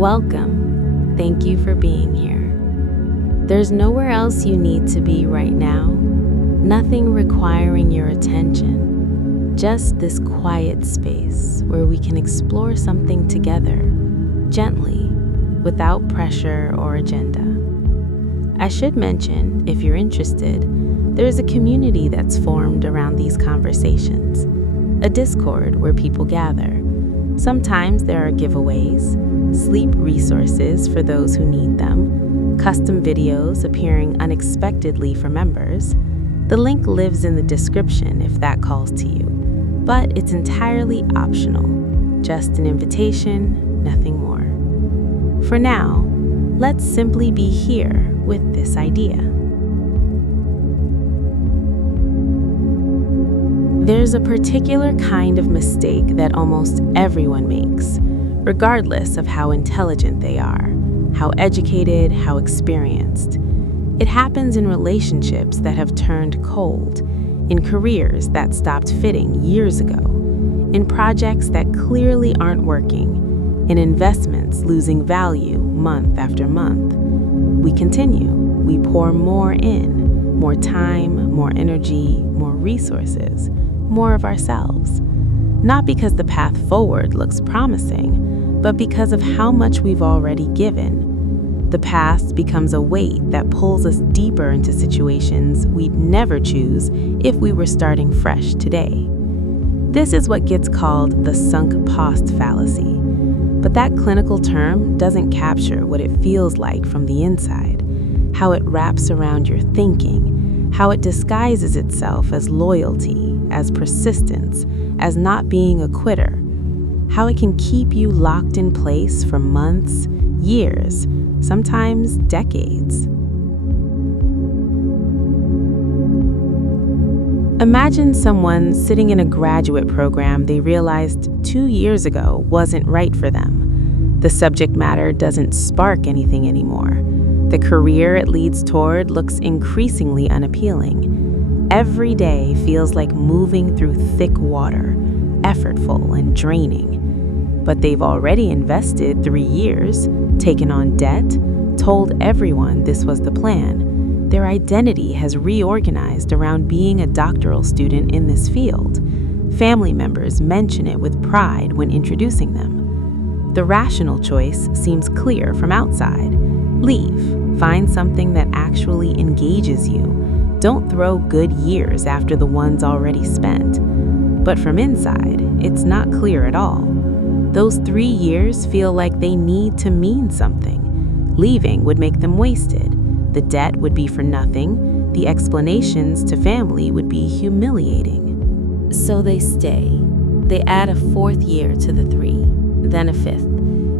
Welcome. Thank you for being here. There's nowhere else you need to be right now, nothing requiring your attention, just this quiet space where we can explore something together, gently, without pressure or agenda. I should mention, if you're interested, there is a community that's formed around these conversations, a Discord where people gather. Sometimes there are giveaways, sleep resources for those who need them, custom videos appearing unexpectedly for members. The link lives in the description if that calls to you, but it's entirely optional, just an invitation, nothing more. For now, let's simply be here with this idea. There's a particular kind of mistake that almost everyone makes, regardless of how intelligent they are, how educated, how experienced. It happens in relationships that have turned cold, in careers that stopped fitting years ago, in projects that clearly aren't working, in investments losing value month after month. We continue. We pour more in, more time, more energy, more resources, more of ourselves. Not because the path forward looks promising, but because of how much we've already given. The past becomes a weight that pulls us deeper into situations we'd never choose if we were starting fresh today. This is what gets called the sunk cost fallacy. But that clinical term doesn't capture what it feels like from the inside, how it wraps around your thinking, how it disguises itself as loyalty, as persistence, as not being a quitter, how it can keep you locked in place for months, years, sometimes decades. Imagine someone sitting in a graduate program they realized 2 years ago wasn't right for them. The subject matter doesn't spark anything anymore. The career it leads toward looks increasingly unappealing. Every day feels like moving through thick water, effortful and draining. But they've already invested 3 years, taken on debt, told everyone this was the plan. Their identity has reorganized around being a doctoral student in this field. Family members mention it with pride when introducing them. The rational choice seems clear from outside. Leave. Find something that actually engages you. Don't throw good years after the ones already spent. But from inside, it's not clear at all. Those 3 years feel like they need to mean something. Leaving would make them wasted. The debt would be for nothing. The explanations to family would be humiliating. So they stay. They add a 4th year to the 3, then a 5th.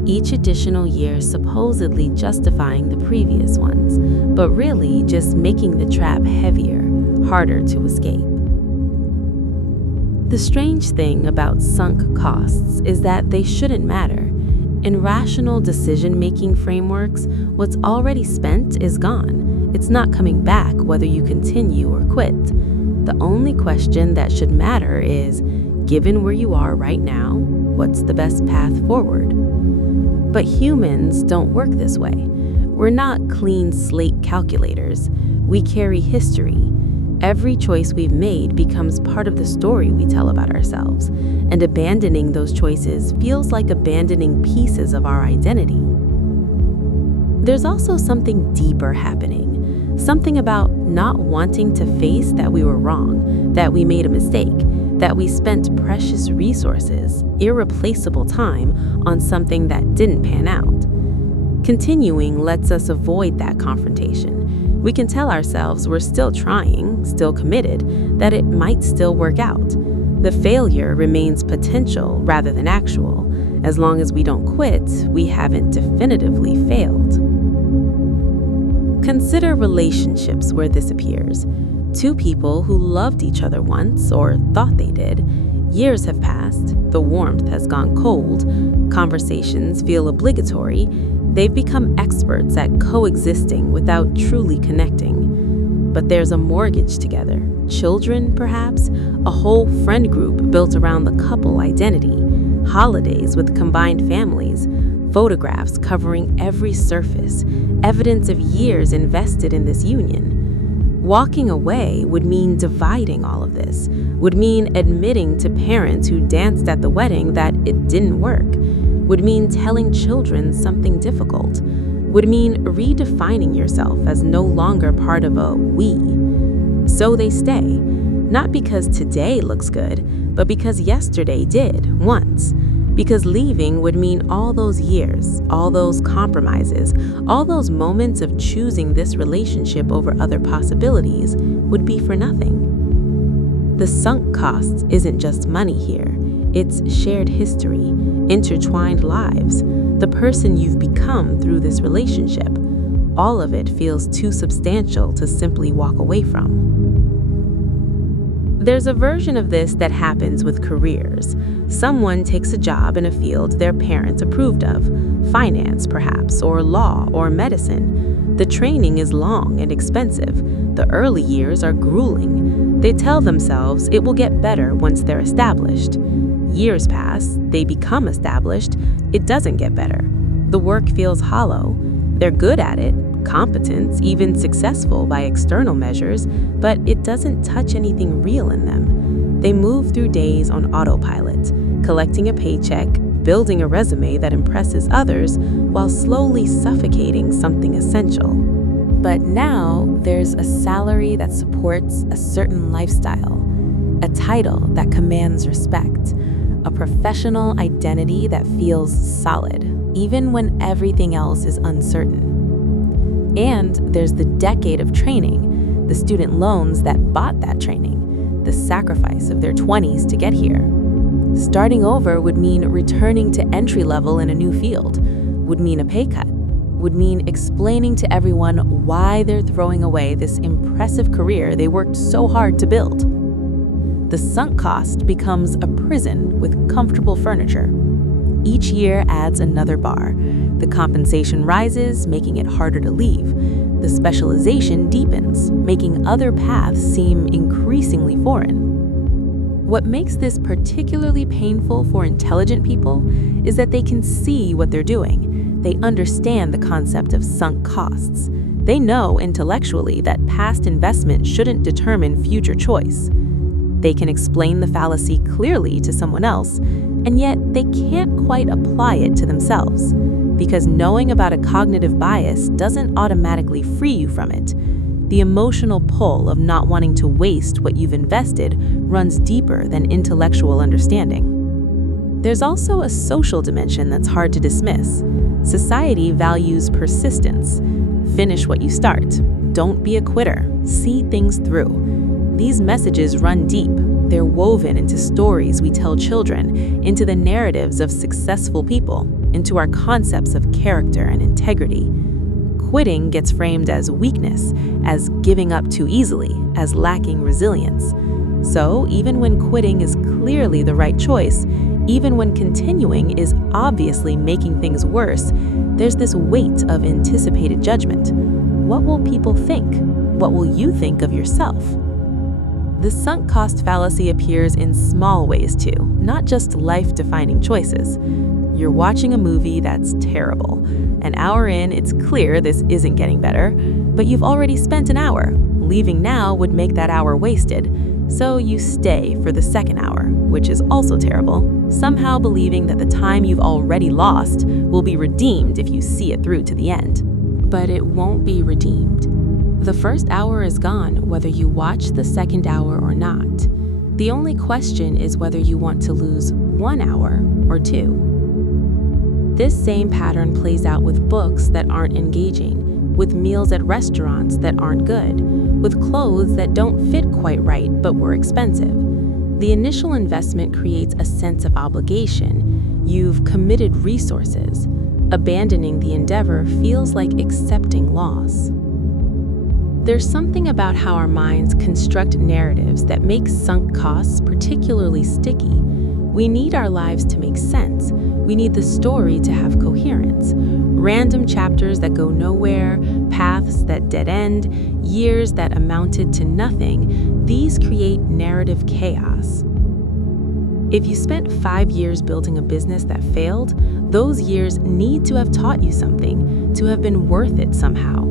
Each additional year supposedly justifying the previous ones, but really just making the trap heavier, harder to escape. The strange thing about sunk costs is that they shouldn't matter. In rational decision-making frameworks, what's already spent is gone. It's not coming back whether you continue or quit. The only question that should matter is, given where you are right now, what's the best path forward? But humans don't work this way. We're not clean slate calculators. We carry history. Every choice we've made becomes part of the story we tell about ourselves, and abandoning those choices feels like abandoning pieces of our identity. There's also something deeper happening, something about not wanting to face that we were wrong, that we made a mistake, that we spent precious resources, irreplaceable time on something that didn't pan out. Continuing lets us avoid that confrontation. We can tell ourselves we're still trying, still committed, that it might still work out. The failure remains potential rather than actual. As long as we don't quit, we haven't definitively failed. Consider relationships where this appears. 2 people who loved each other once, or thought they did. Years have passed, the warmth has gone cold, conversations feel obligatory. They've become experts at coexisting without truly connecting. But there's a mortgage together, children perhaps, a whole friend group built around the couple identity, holidays with combined families, photographs covering every surface, evidence of years invested in this union. Walking away would mean dividing all of this, would mean admitting to parents who danced at the wedding that it didn't work, would mean telling children something difficult, would mean redefining yourself as no longer part of a we. So they stay, not because today looks good, but because yesterday did, once. Because leaving would mean all those years, all those compromises, all those moments of choosing this relationship over other possibilities would be for nothing. The sunk cost isn't just money here. It's shared history, intertwined lives, the person you've become through this relationship. All of it feels too substantial to simply walk away from. There's a version of this that happens with careers. Someone takes a job in a field their parents approved of, finance perhaps, or law, or medicine. The training is long and expensive. The early years are grueling. They tell themselves it will get better once they're established. Years pass, they become established, it doesn't get better. The work feels hollow. They're good at it, competent, even successful by external measures, but it doesn't touch anything real in them. They move through days on autopilot, collecting a paycheck, building a resume that impresses others, while slowly suffocating something essential. But now there's a salary that supports a certain lifestyle, a title that commands respect, a professional identity that feels solid, even when everything else is uncertain. And there's the decade of training, the student loans that bought that training, the sacrifice of their 20s to get here. Starting over would mean returning to entry level in a new field, would mean a pay cut, would mean explaining to everyone why they're throwing away this impressive career they worked so hard to build. The sunk cost becomes a prison with comfortable furniture. Each year adds another bar. The compensation rises, making it harder to leave. The specialization deepens, making other paths seem increasingly foreign. What makes this particularly painful for intelligent people is that they can see what they're doing. They understand the concept of sunk costs. They know intellectually that past investment shouldn't determine future choice. They can explain the fallacy clearly to someone else, and yet they can't quite apply it to themselves, because knowing about a cognitive bias doesn't automatically free you from it. The emotional pull of not wanting to waste what you've invested runs deeper than intellectual understanding. There's also a social dimension that's hard to dismiss. Society values persistence. Finish what you start. Don't be a quitter. See things through. These messages run deep. They're woven into stories we tell children, into the narratives of successful people, into our concepts of character and integrity. Quitting gets framed as weakness, as giving up too easily, as lacking resilience. So even when quitting is clearly the right choice, even when continuing is obviously making things worse, there's this weight of anticipated judgment. What will people think? What will you think of yourself? The sunk cost fallacy appears in small ways too, not just life-defining choices. You're watching a movie that's terrible. An hour in, it's clear this isn't getting better, but you've already spent an hour. Leaving now would make that hour wasted. So you stay for the second hour, which is also terrible, somehow believing that the time you've already lost will be redeemed if you see it through to the end. But it won't be redeemed. The first hour is gone whether you watch the second hour or not. The only question is whether you want to lose 1 hour or 2. This same pattern plays out with books that aren't engaging, with meals at restaurants that aren't good, with clothes that don't fit quite right but were expensive. The initial investment creates a sense of obligation. You've committed resources. Abandoning the endeavor feels like accepting loss. There's something about how our minds construct narratives that make sunk costs particularly sticky. We need our lives to make sense. We need the story to have coherence. Random chapters that go nowhere, paths that dead end, years that amounted to nothing, these create narrative chaos. If you spent 5 years building a business that failed, Those years need to have taught you something, to have been worth it somehow.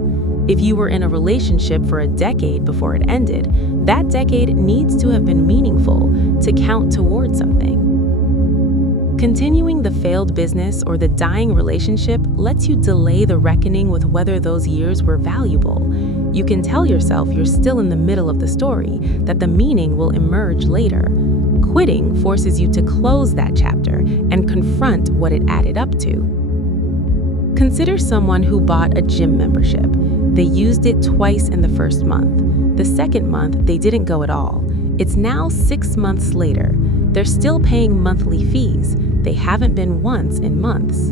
If you were in a relationship for a decade before it ended, that decade needs to have been meaningful to count toward something. Continuing the failed business or the dying relationship lets you delay the reckoning with whether those years were valuable. You can tell yourself you're still in the middle of the story, that the meaning will emerge later. Quitting forces you to close that chapter and confront what it added up to. Consider someone who bought a gym membership. They used it twice in the first month. The second month, they didn't go at all. It's now 6 months later. They're still paying monthly fees. They haven't been once in months.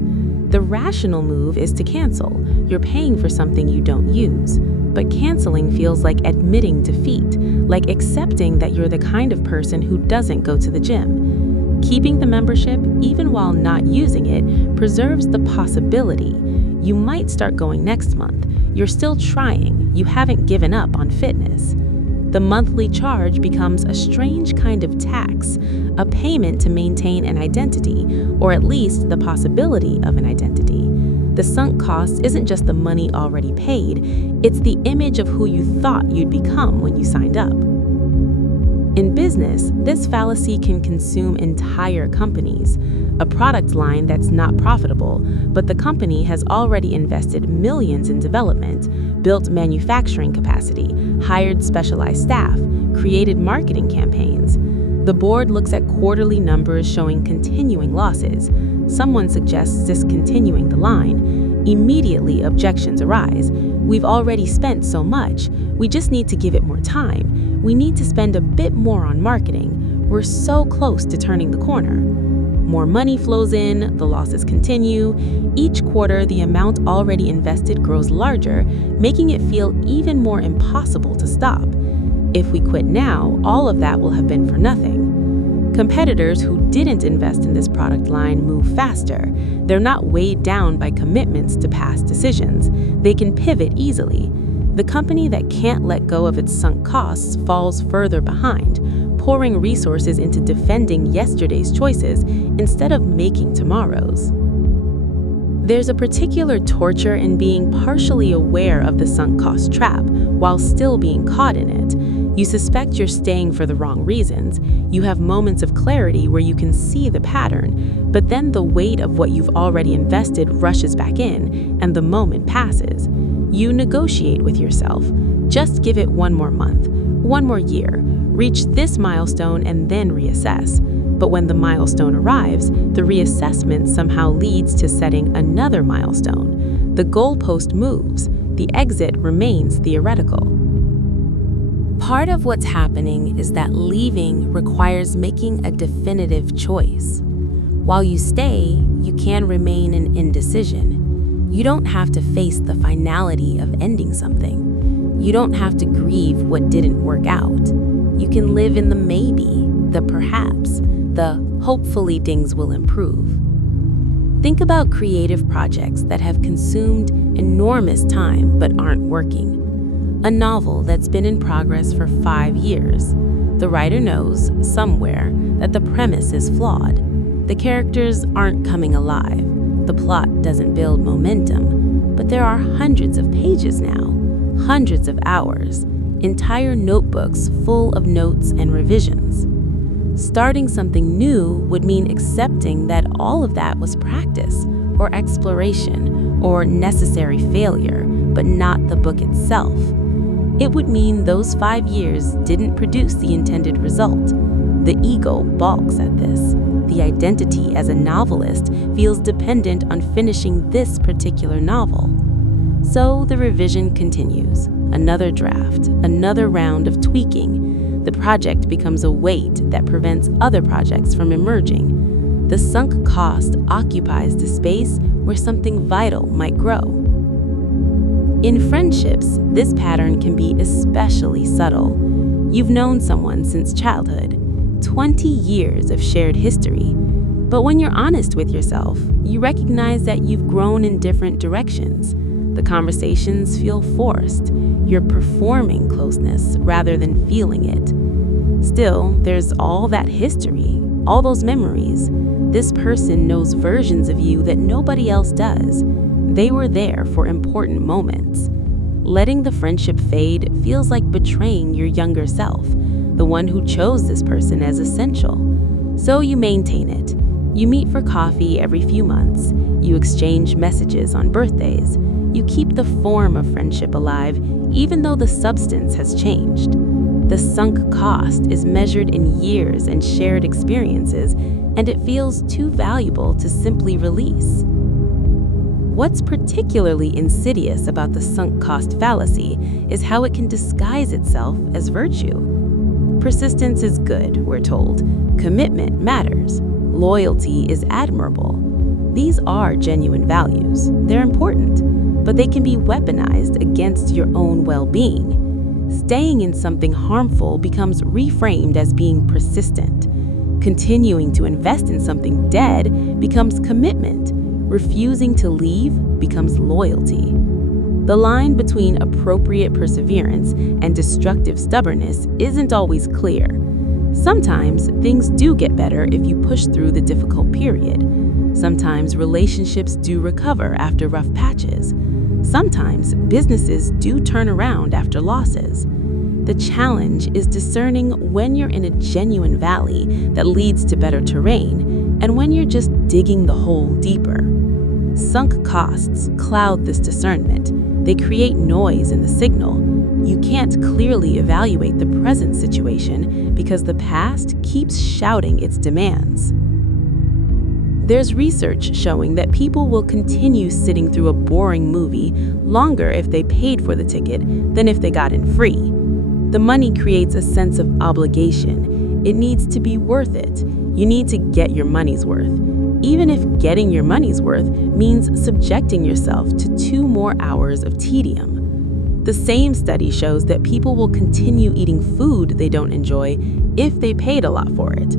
The rational move is to cancel. You're paying for something you don't use. But canceling feels like admitting defeat, like accepting that you're the kind of person who doesn't go to the gym. Keeping the membership, even while not using it, preserves the possibility. You might start going next month. You're still trying. You haven't given up on fitness. The monthly charge becomes a strange kind of tax, a payment to maintain an identity, or at least the possibility of an identity. The sunk cost isn't just the money already paid, it's the image of who you thought you'd become when you signed up. In business, this fallacy can consume entire companies. A product line that's not profitable, but the company has already invested millions in development, built manufacturing capacity, hired specialized staff, created marketing campaigns. The board looks at quarterly numbers showing continuing losses. Someone suggests discontinuing the line. Immediately, objections arise. We've already spent so much. We just need to give it more time. We need to spend a bit more on marketing. We're so close to turning the corner. More money flows in, the losses continue. Each quarter, the amount already invested grows larger, making it feel even more impossible to stop. If we quit now, all of that will have been for nothing. Competitors who didn't invest in this product line move faster. They're not weighed down by commitments to past decisions. They can pivot easily. The company that can't let go of its sunk costs falls further behind, pouring resources into defending yesterday's choices instead of making tomorrow's. There's a particular torture in being partially aware of the sunk cost trap while still being caught in it. You suspect you're staying for the wrong reasons. You have moments of clarity where you can see the pattern, but then the weight of what you've already invested rushes back in, and the moment passes. You negotiate with yourself. Just give it one more month, one more year. Reach this milestone and then reassess. But when the milestone arrives, the reassessment somehow leads to setting another milestone. The goalpost moves. The exit remains theoretical. Part of what's happening is that leaving requires making a definitive choice. While you stay, you can remain in indecision. You don't have to face the finality of ending something. You don't have to grieve what didn't work out. You can live in the maybe, the perhaps, the hopefully things will improve. Think about creative projects that have consumed enormous time but aren't working. A novel that's been in progress for 5 years. The writer knows, somewhere, that the premise is flawed. The characters aren't coming alive. The plot doesn't build momentum. But there are hundreds of pages now, hundreds of hours, entire notebooks full of notes and revisions. Starting something new would mean accepting that all of that was practice, or exploration, or necessary failure, but not the book itself. It would mean those 5 years didn't produce the intended result. The ego balks at this. The identity as a novelist feels dependent on finishing this particular novel. So the revision continues. Another draft, another round of tweaking. The project becomes a weight that prevents other projects from emerging. The sunk cost occupies the space where something vital might grow. In friendships, this pattern can be especially subtle. You've known someone since childhood, 20 years of shared history. But when you're honest with yourself, you recognize that you've grown in different directions. The conversations feel forced. You're performing closeness rather than feeling it. Still, there's all that history, all those memories. This person knows versions of you that nobody else does. They were there for important moments. Letting the friendship fade feels like betraying your younger self, the one who chose this person as essential. So you maintain it. You meet for coffee every few months. You exchange messages on birthdays. You keep the form of friendship alive, even though the substance has changed. The sunk cost is measured in years and shared experiences, and it feels too valuable to simply release. What's particularly insidious about the sunk cost fallacy is how it can disguise itself as virtue. Persistence is good, we're told. Commitment matters. Loyalty is admirable. These are genuine values. They're important, but they can be weaponized against your own well-being. Staying in something harmful becomes reframed as being persistent. Continuing to invest in something dead becomes commitment. Refusing to leave becomes loyalty. The line between appropriate perseverance and destructive stubbornness isn't always clear. Sometimes things do get better if you push through the difficult period. Sometimes relationships do recover after rough patches. Sometimes businesses do turn around after losses. The challenge is discerning when you're in a genuine valley that leads to better terrain and when you're just digging the hole deeper. Sunk costs cloud this discernment. They create noise in the signal. You can't clearly evaluate the present situation because the past keeps shouting its demands. There's research showing that people will continue sitting through a boring movie longer if they paid for the ticket than if they got in free. The money creates a sense of obligation. It needs to be worth it. You need to get your money's worth, even if getting your money's worth means subjecting yourself to 2 more hours of tedium. The same study shows that people will continue eating food they don't enjoy if they paid a lot for it.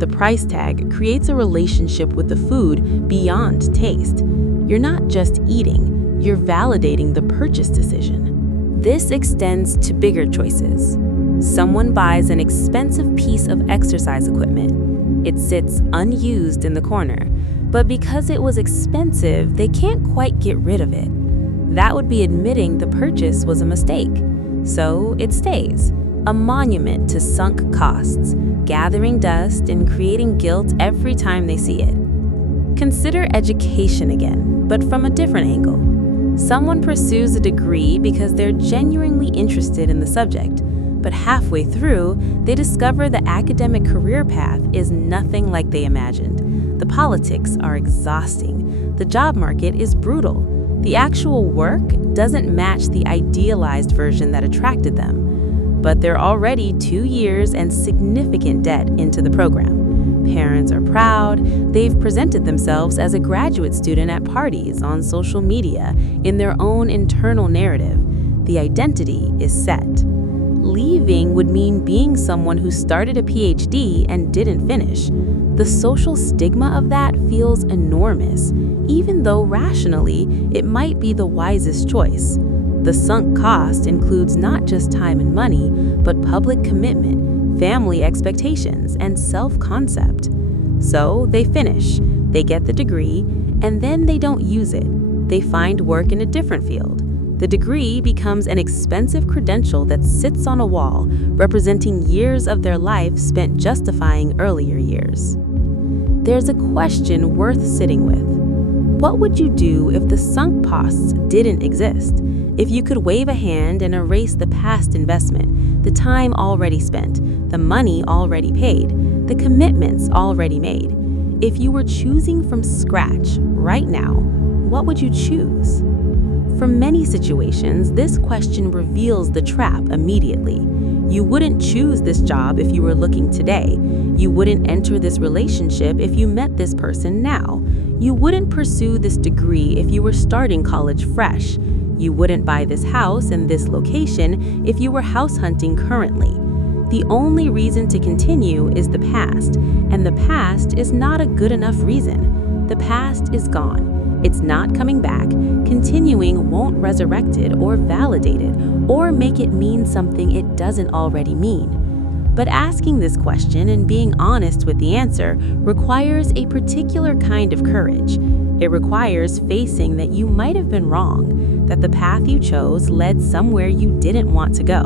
The price tag creates a relationship with the food beyond taste. You're not just eating, you're validating the purchase decision. This extends to bigger choices. Someone buys an expensive piece of exercise equipment. It sits unused in the corner, but because it was expensive, they can't quite get rid of it. That would be admitting the purchase was a mistake. So it stays, a monument to sunk costs, gathering dust and creating guilt every time they see it. Consider education again, but from a different angle. Someone pursues a degree because they're genuinely interested in the subject, but halfway through, they discover the academic career path is nothing like they imagined. The politics are exhausting. The job market is brutal. The actual work doesn't match the idealized version that attracted them. But they're already 2 years and significant debt into the program. Parents are proud. They've presented themselves as a graduate student at parties, on social media, in their own internal narrative. The identity is set. Leaving would mean being someone who started a PhD and didn't finish. The social stigma of that feels enormous, even though rationally it might be the wisest choice. The sunk cost includes not just time and money, but public commitment, family expectations, and self-concept. So they finish, they get the degree, and then they don't use it. They find work in a different field. The degree becomes an expensive credential that sits on a wall, representing years of their life spent justifying earlier years. There's a question worth sitting with. What would you do if the sunk costs didn't exist? If you could wave a hand and erase the past investment, the time already spent, the money already paid, the commitments already made. If you were choosing from scratch right now, what would you choose? For many situations, this question reveals the trap immediately. You wouldn't choose this job if you were looking today. You wouldn't enter this relationship if you met this person now. You wouldn't pursue this degree if you were starting college fresh. You wouldn't buy this house in this location if you were house hunting currently. The only reason to continue is the past, and the past is not a good enough reason. The past is gone. It's not coming back. Continuing won't resurrect it or validate it or make it mean something it doesn't already mean. But asking this question and being honest with the answer requires a particular kind of courage. It requires facing that you might have been wrong, that the path you chose led somewhere you didn't want to go,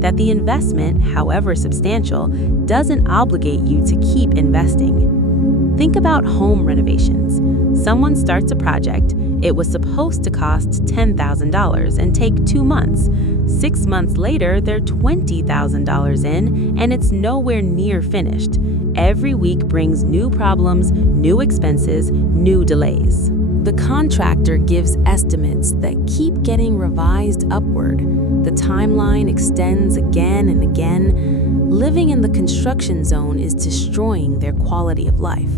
that the investment, however substantial, doesn't obligate you to keep investing. Think about home renovations. Someone starts a project. It was supposed to cost $10,000 and take 2 months. 6 months later, they're $20,000 in, and it's nowhere near finished. Every week brings new problems, new expenses, new delays. The contractor gives estimates that keep getting revised upward. The timeline extends again and again. Living in the construction zone is destroying their quality of life.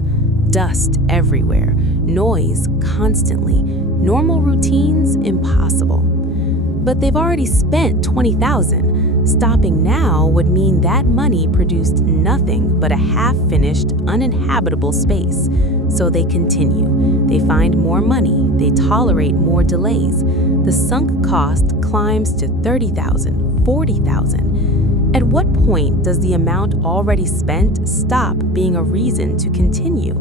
Dust everywhere, noise constantly, normal routines impossible. But they've already spent $20,000. Stopping now would mean that money produced nothing but a half-finished, uninhabitable space. So they continue. They find more money. They tolerate more delays. The sunk cost climbs to $30,000, $40,000. At what point does the amount already spent stop being a reason to continue?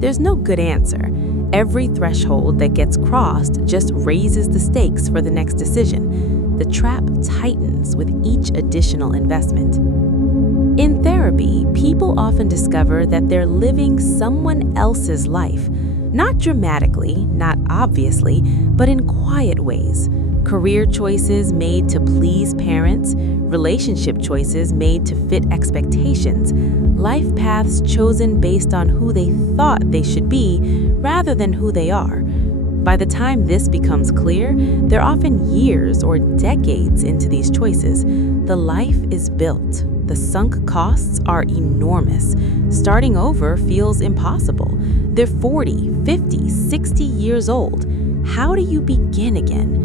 There's no good answer. Every threshold that gets crossed just raises the stakes for the next decision. The trap tightens with each additional investment. In therapy, people often discover that they're living someone else's life. Not dramatically, not obviously, but in quiet ways. Career choices made to please parents, relationship choices made to fit expectations, life paths chosen based on who they thought they should be rather than who they are. By the time this becomes clear, they're often years or decades into these choices. The life is built. The sunk costs are enormous. Starting over feels impossible. They're 40, 50, 60 years old. How do you begin again?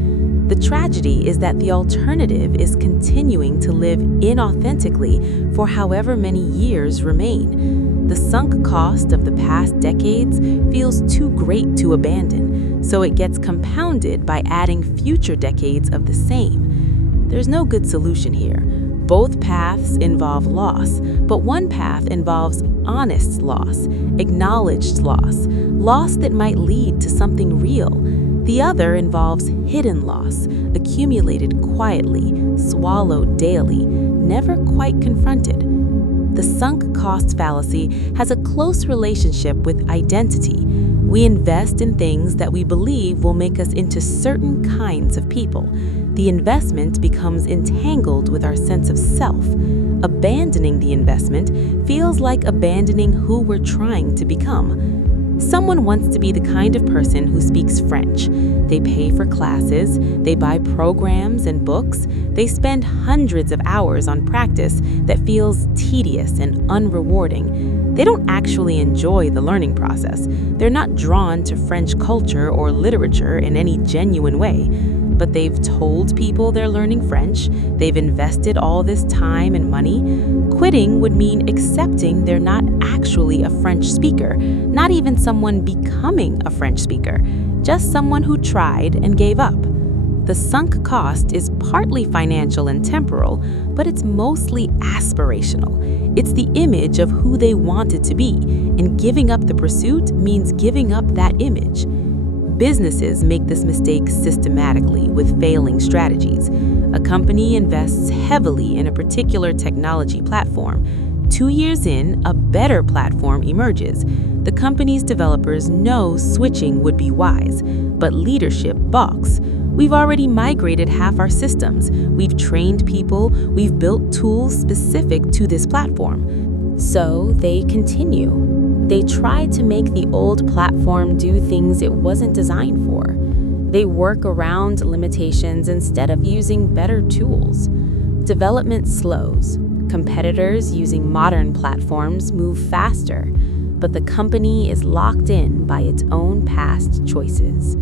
The tragedy is that the alternative is continuing to live inauthentically for however many years remain. The sunk cost of the past decades feels too great to abandon, so it gets compounded by adding future decades of the same. There's no good solution here. Both paths involve loss, but one path involves honest loss, acknowledged loss, loss that might lead to something real. The other involves hidden loss, accumulated quietly, swallowed daily, never quite confronted. The sunk cost fallacy has a close relationship with identity. We invest in things that we believe will make us into certain kinds of people. The investment becomes entangled with our sense of self. Abandoning the investment feels like abandoning who we're trying to become. Someone wants to be the kind of person who speaks French. They pay for classes, they buy programs and books, they spend hundreds of hours on practice that feels tedious and unrewarding. They don't actually enjoy the learning process. They're not drawn to French culture or literature in any genuine way. But they've told people they're learning French, they've invested all this time and money. Quitting would mean accepting they're not actually a French speaker, not even someone becoming a French speaker, just someone who tried and gave up. The sunk cost is partly financial and temporal, but it's mostly aspirational. It's the image of who they wanted to be, and giving up the pursuit means giving up that image. Businesses make this mistake systematically with failing strategies. A company invests heavily in a particular technology platform. 2 years in, a better platform emerges. The company's developers know switching would be wise, but leadership balks. We've already migrated half our systems. We've trained people. We've built tools specific to this platform. So they continue. They try to make the old platform do things it wasn't designed for. They work around limitations instead of using better tools. Development slows. Competitors using modern platforms move faster, but the company is locked in by its own past choices.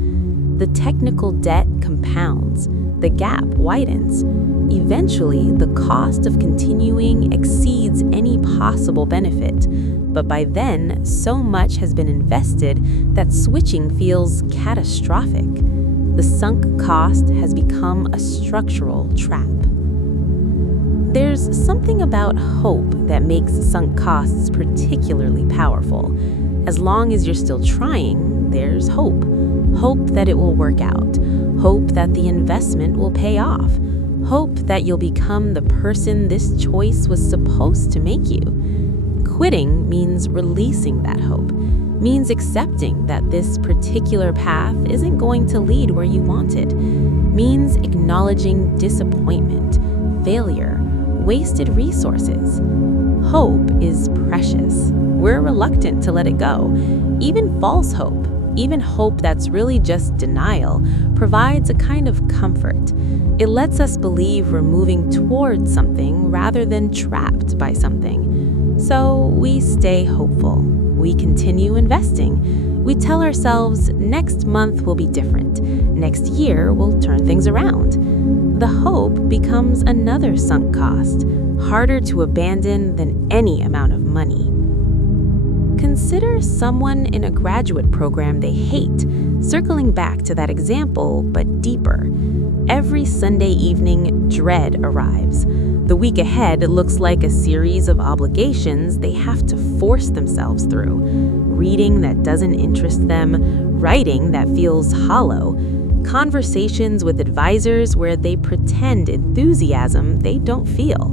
The technical debt compounds. The gap widens. Eventually, the cost of continuing exceeds any possible benefit. But by then, so much has been invested that switching feels catastrophic. The sunk cost has become a structural trap. There's something about hope that makes sunk costs particularly powerful. As long as you're still trying, there's hope. Hope that it will work out. Hope that the investment will pay off. Hope that you'll become the person this choice was supposed to make you. Quitting means releasing that hope, means accepting that this particular path isn't going to lead where you want it, means acknowledging disappointment, failure, wasted resources. Hope is precious. We're reluctant to let it go. Even false hope, even hope that's really just denial, provides a kind of comfort. It lets us believe we're moving towards something rather than trapped by something. So we stay hopeful. We continue investing. We tell ourselves next month will be different. Next year will turn things around. The hope becomes another sunk cost, harder to abandon than any amount of money. Consider someone in a graduate program they hate, circling back to that example, but deeper. Every Sunday evening, dread arrives. The week ahead looks like a series of obligations they have to force themselves through. Reading that doesn't interest them, writing that feels hollow, conversations with advisors where they pretend enthusiasm they don't feel.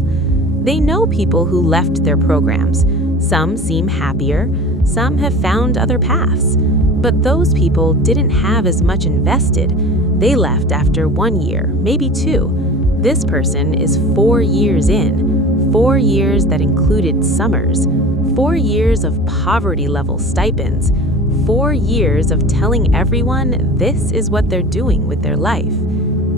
They know people who left their programs. Some seem happier, some have found other paths. But those people didn't have as much invested. They left after 1 year, maybe 2. This person is 4 years in, 4 years that included summers, 4 years of poverty-level stipends, 4 years of telling everyone this is what they're doing with their life.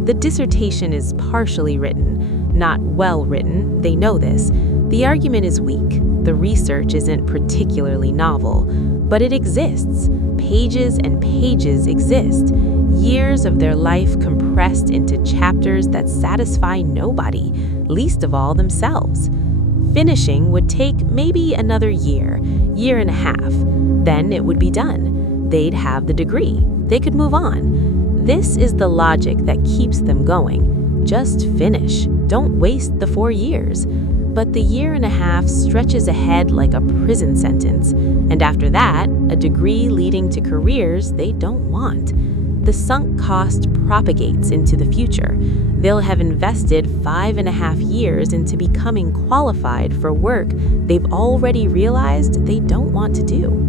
The dissertation is partially written, not well written, they know this. The argument is weak. The research isn't particularly novel, but it exists. Pages and pages exist. Years of their life compressed into chapters that satisfy nobody, least of all themselves. Finishing would take maybe another year, year and a half. Then it would be done. They'd have the degree. They could move on. This is the logic that keeps them going. Just finish. Don't waste the 4 years. But the year and a half stretches ahead like a prison sentence. And after that, a degree leading to careers they don't want. The sunk cost propagates into the future. They'll have invested 5.5 years into becoming qualified for work they've already realized they don't want to do.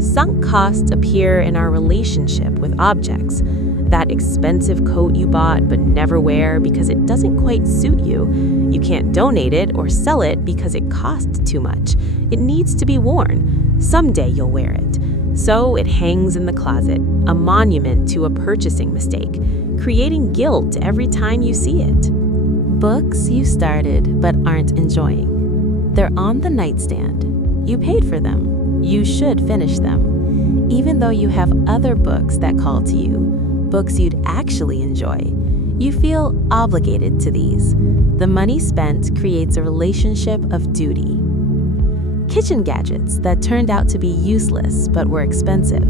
Sunk costs appear in our relationship with objects. That expensive coat you bought but never wear because it doesn't quite suit you. You can't donate it or sell it because it costs too much. It needs to be worn. Someday you'll wear it. So it hangs in the closet, a monument to a purchasing mistake, creating guilt every time you see it. Books you started but aren't enjoying. They're on the nightstand. You paid for them. You should finish them. Even though you have other books that call to you, books you'd actually enjoy, you feel obligated to these. The money spent creates a relationship of duty. Kitchen gadgets that turned out to be useless but were expensive.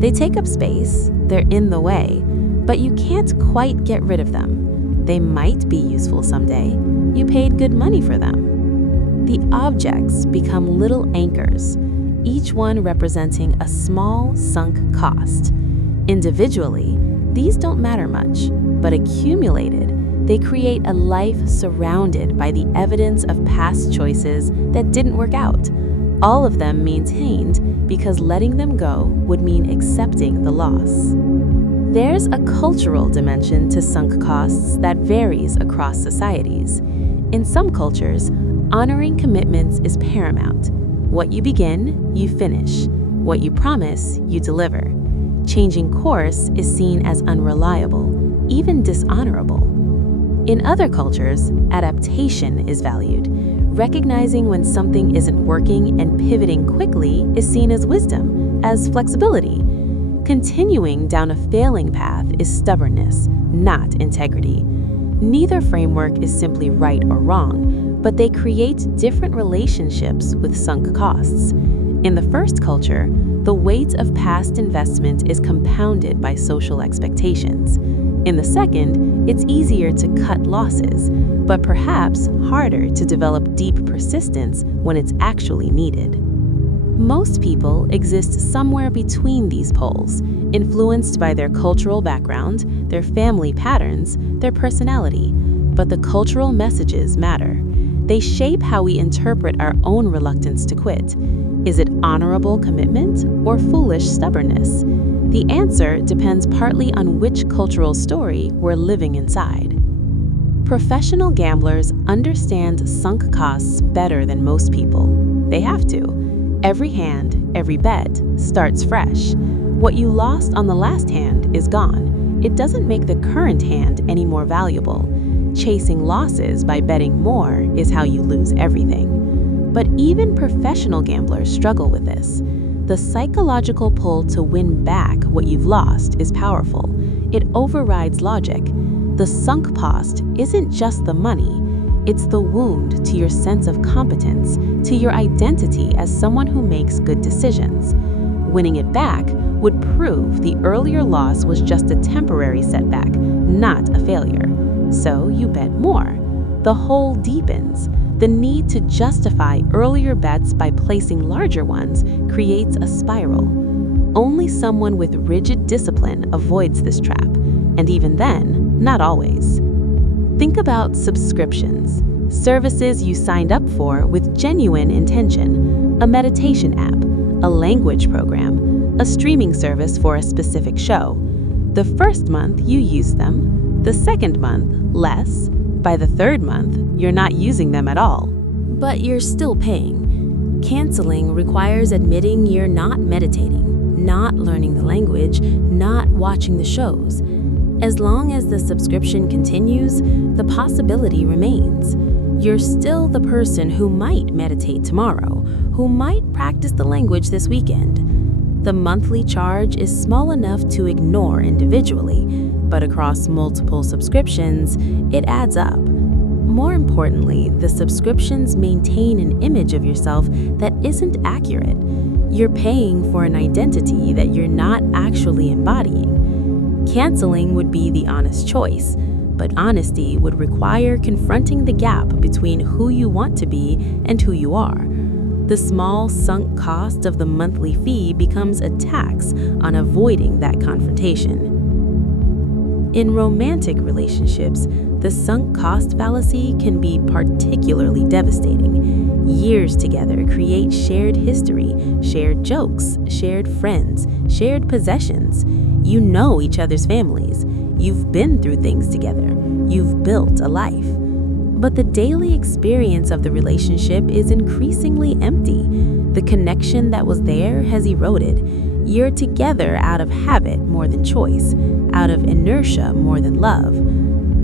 They take up space, they're in the way, but you can't quite get rid of them. They might be useful someday. You paid good money for them. The objects become little anchors, each one representing a small sunk cost. Individually, these don't matter much, but accumulated, they create a life surrounded by the evidence of past choices that didn't work out. All of them maintained because letting them go would mean accepting the loss. There's a cultural dimension to sunk costs that varies across societies. In some cultures, honoring commitments is paramount. What you begin, you finish. What you promise, you deliver. Changing course is seen as unreliable, even dishonorable. In other cultures, adaptation is valued. Recognizing when something isn't working and pivoting quickly is seen as wisdom, as flexibility. Continuing down a failing path is stubbornness, not integrity. Neither framework is simply right or wrong, but they create different relationships with sunk costs. In the first culture, The weight of past investment is compounded by social expectations. In the second, it's easier to cut losses, but perhaps harder to develop deep persistence when it's actually needed. Most people exist somewhere between these poles, influenced by their cultural background, their family patterns, their personality. But the cultural messages matter. They shape how we interpret our own reluctance to quit. Is it honorable commitment or foolish stubbornness? The answer depends partly on which cultural story we're living inside. Professional gamblers understand sunk costs better than most people. They have to. Every hand, every bet starts fresh. What you lost on the last hand is gone. It doesn't make the current hand any more valuable. Chasing losses by betting more is how you lose everything. But even professional gamblers struggle with this. The psychological pull to win back what you've lost is powerful. It overrides logic. The sunk cost isn't just the money. It's the wound to your sense of competence, to your identity as someone who makes good decisions. Winning it back would prove the earlier loss was just a temporary setback, not a failure. So you bet more. The hole deepens. The need to justify earlier bets by placing larger ones creates a spiral. Only someone with rigid discipline avoids this trap, and even then, not always. Think about subscriptions, services you signed up for with genuine intention, a meditation app, a language program, a streaming service for a specific show. The first month you use them, the second month less, by the third month you're not using them at all. But you're still paying. Canceling requires admitting you're not meditating, not learning the language, not watching the shows. As long as the subscription continues, the possibility remains. You're still the person who might meditate tomorrow, who might practice the language this weekend. The monthly charge is small enough to ignore individually, but across multiple subscriptions, it adds up. More importantly, the subscriptions maintain an image of yourself that isn't accurate. You're paying for an identity that you're not actually embodying. Canceling would be the honest choice, but honesty would require confronting the gap between who you want to be and who you are. The small sunk cost of the monthly fee becomes a tax on avoiding that confrontation. In romantic relationships, the sunk cost fallacy can be particularly devastating. Years together create shared history, shared jokes, shared friends, shared possessions. You know each other's families. You've been through things together. You've built a life. But the daily experience of the relationship is increasingly empty. The connection that was there has eroded. You're together out of habit more than choice, out of inertia more than love.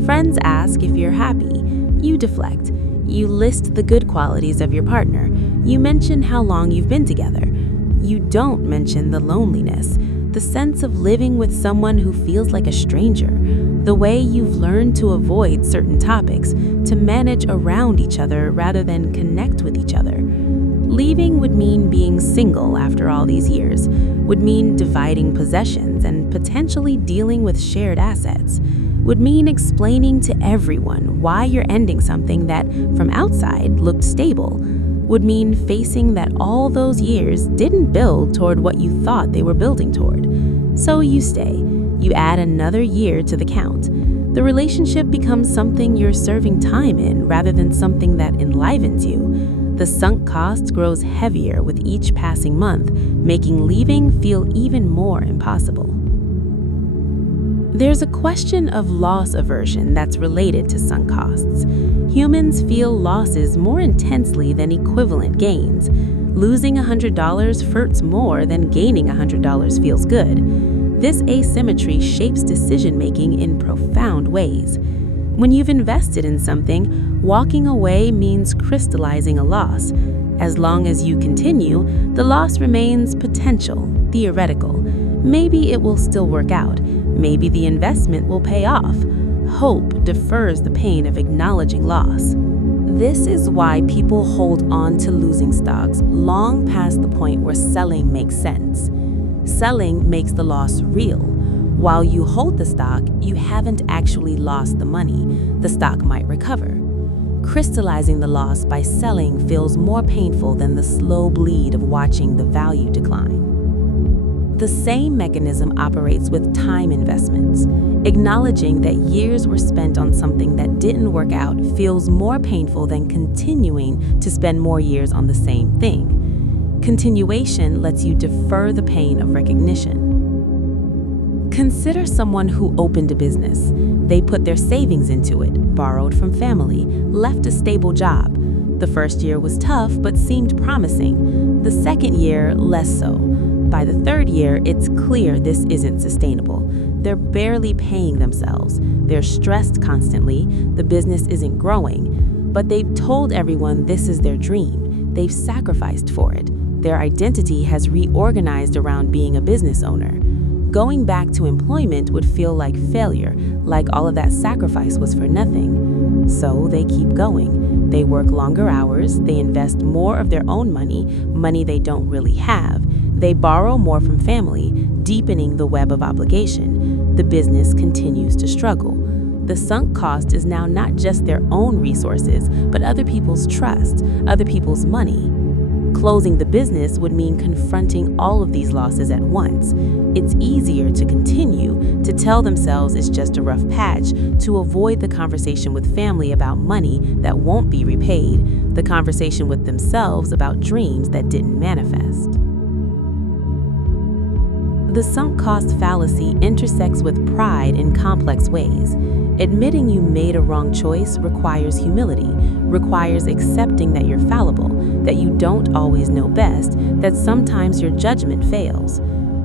Friends ask if you're happy. You deflect. You list the good qualities of your partner. You mention how long you've been together. You don't mention the loneliness, the sense of living with someone who feels like a stranger, the way you've learned to avoid certain topics, to manage around each other rather than connect with each other. Leaving would mean being single after all these years, would mean dividing possessions and potentially dealing with shared assets, would mean explaining to everyone why you're ending something that, from outside, looked stable, would mean facing that all those years didn't build toward what you thought they were building toward. So you stay. You add another year to the count. The relationship becomes something you're serving time in rather than something that enlivens you. The sunk cost grows heavier with each passing month, making leaving feel even more impossible. There's a question of loss aversion that's related to sunk costs. Humans feel losses more intensely than equivalent gains. Losing $100 hurts more than gaining $100 feels good. This asymmetry shapes decision-making in profound ways. When you've invested in something, walking away means crystallizing a loss. As long as you continue, the loss remains potential, theoretical. Maybe it will still work out. Maybe the investment will pay off. Hope defers the pain of acknowledging loss. This is why people hold on to losing stocks long past the point where selling makes sense. Selling makes the loss real. While you hold the stock, you haven't actually lost the money. The stock might recover. Crystallizing the loss by selling feels more painful than the slow bleed of watching the value decline. The same mechanism operates with time investments. Acknowledging that years were spent on something that didn't work out feels more painful than continuing to spend more years on the same thing. Continuation lets you defer the pain of recognition. Consider someone who opened a business. They put their savings into it, borrowed from family, left a stable job. The first year was tough but seemed promising. The second year, less so. By the third year, it's clear this isn't sustainable. They're barely paying themselves. They're stressed constantly. The business isn't growing. But they've told everyone this is their dream. They've sacrificed for it. Their identity has reorganized around being a business owner. Going back to employment would feel like failure, like all of that sacrifice was for nothing. So they keep going. They work longer hours, they invest more of their own money they don't really have. They borrow more from family, deepening the web of obligation. The business continues to struggle. The sunk cost is now not just their own resources, but other people's trust, other people's money. Closing the business would mean confronting all of these losses at once. It's easier to continue, to tell themselves it's just a rough patch, to avoid the conversation with family about money that won't be repaid, the conversation with themselves about dreams that didn't manifest. The sunk cost fallacy intersects with pride in complex ways. Admitting you made a wrong choice requires humility, requires accepting that you're fallible, that you don't always know best, that sometimes your judgment fails.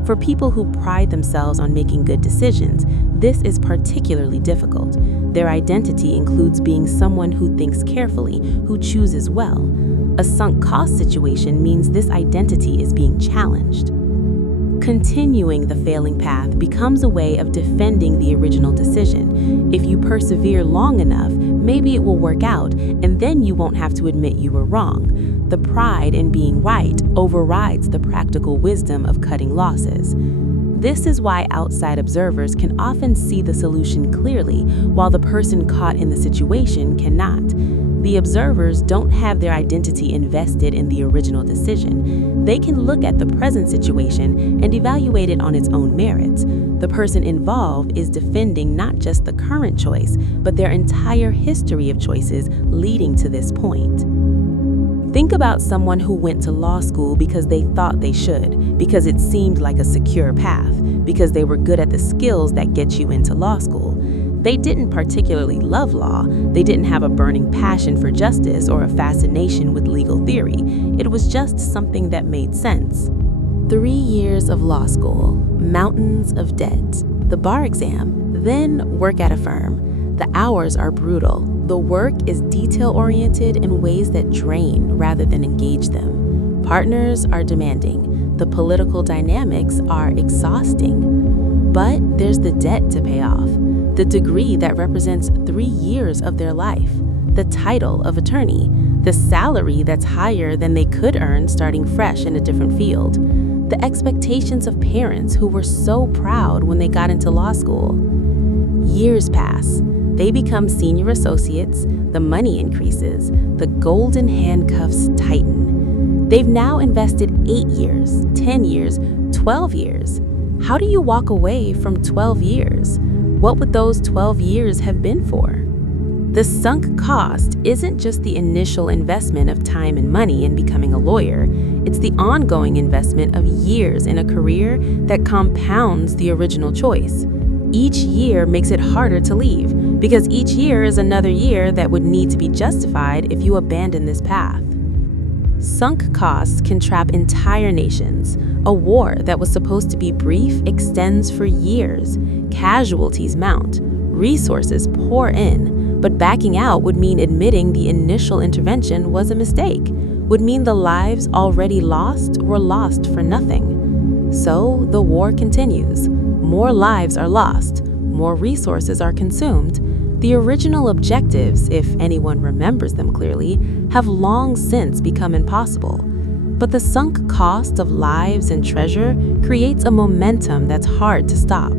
For people who pride themselves on making good decisions, this is particularly difficult. Their identity includes being someone who thinks carefully, who chooses well. A sunk cost situation means this identity is being challenged. Continuing the failing path becomes a way of defending the original decision. If you persevere long enough, maybe it will work out, and then you won't have to admit you were wrong. The pride in being right overrides the practical wisdom of cutting losses. This is why outside observers can often see the solution clearly, while the person caught in the situation cannot. The observers don't have their identity invested in the original decision. They can look at the present situation and evaluate it on its own merits. The person involved is defending not just the current choice, but their entire history of choices leading to this point. Think about someone who went to law school because they thought they should, because it seemed like a secure path, because they were good at the skills that get you into law school. They didn't particularly love law. They didn't have a burning passion for justice or a fascination with legal theory. It was just something that made sense. 3 years of law school, mountains of debt, the bar exam, then work at a firm. The hours are brutal. The work is detail-oriented in ways that drain rather than engage them. Partners are demanding. The political dynamics are exhausting. But there's the debt to pay off. The degree that represents 3 years of their life, the title of attorney, the salary that's higher than they could earn starting fresh in a different field, the expectations of parents who were so proud when they got into law school. Years pass. They become senior associates, the money increases, the golden handcuffs tighten. They've now invested 8 years, 10 years, 12 years. How do you walk away from 12 years? What would those 12 years have been for? The sunk cost isn't just the initial investment of time and money in becoming a lawyer. It's the ongoing investment of years in a career that compounds the original choice. Each year makes it harder to leave, because each year is another year that would need to be justified if you abandon this path. Sunk costs can trap entire nations. A war that was supposed to be brief extends for years. Casualties mount. Resources pour in. But backing out would mean admitting the initial intervention was a mistake, would mean the lives already lost were lost for nothing. So the war continues. More lives are lost. More resources are consumed. The original objectives, if anyone remembers them clearly, have long since become impossible. But the sunk cost of lives and treasure creates a momentum that's hard to stop.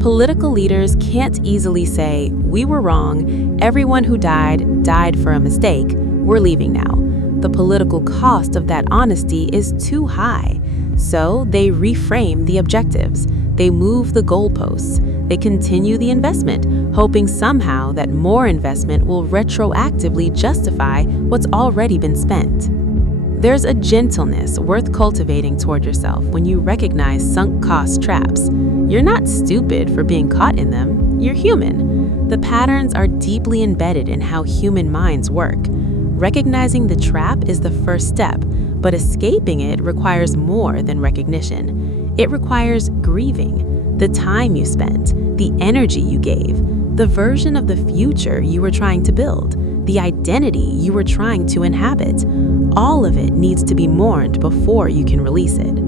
Political leaders can't easily say, "We were wrong, everyone who died for a mistake, we're leaving now." The political cost of that honesty is too high. So they reframe the objectives, they move the goalposts, they continue the investment, hoping somehow that more investment will retroactively justify what's already been spent. There's a gentleness worth cultivating toward yourself when you recognize sunk cost traps. You're not stupid for being caught in them, you're human. The patterns are deeply embedded in how human minds work. Recognizing the trap is the first step, but escaping it requires more than recognition. It requires grieving, the time you spent, the energy you gave, the version of the future you were trying to build, the identity you were trying to inhabit. All of it needs to be mourned before you can release it.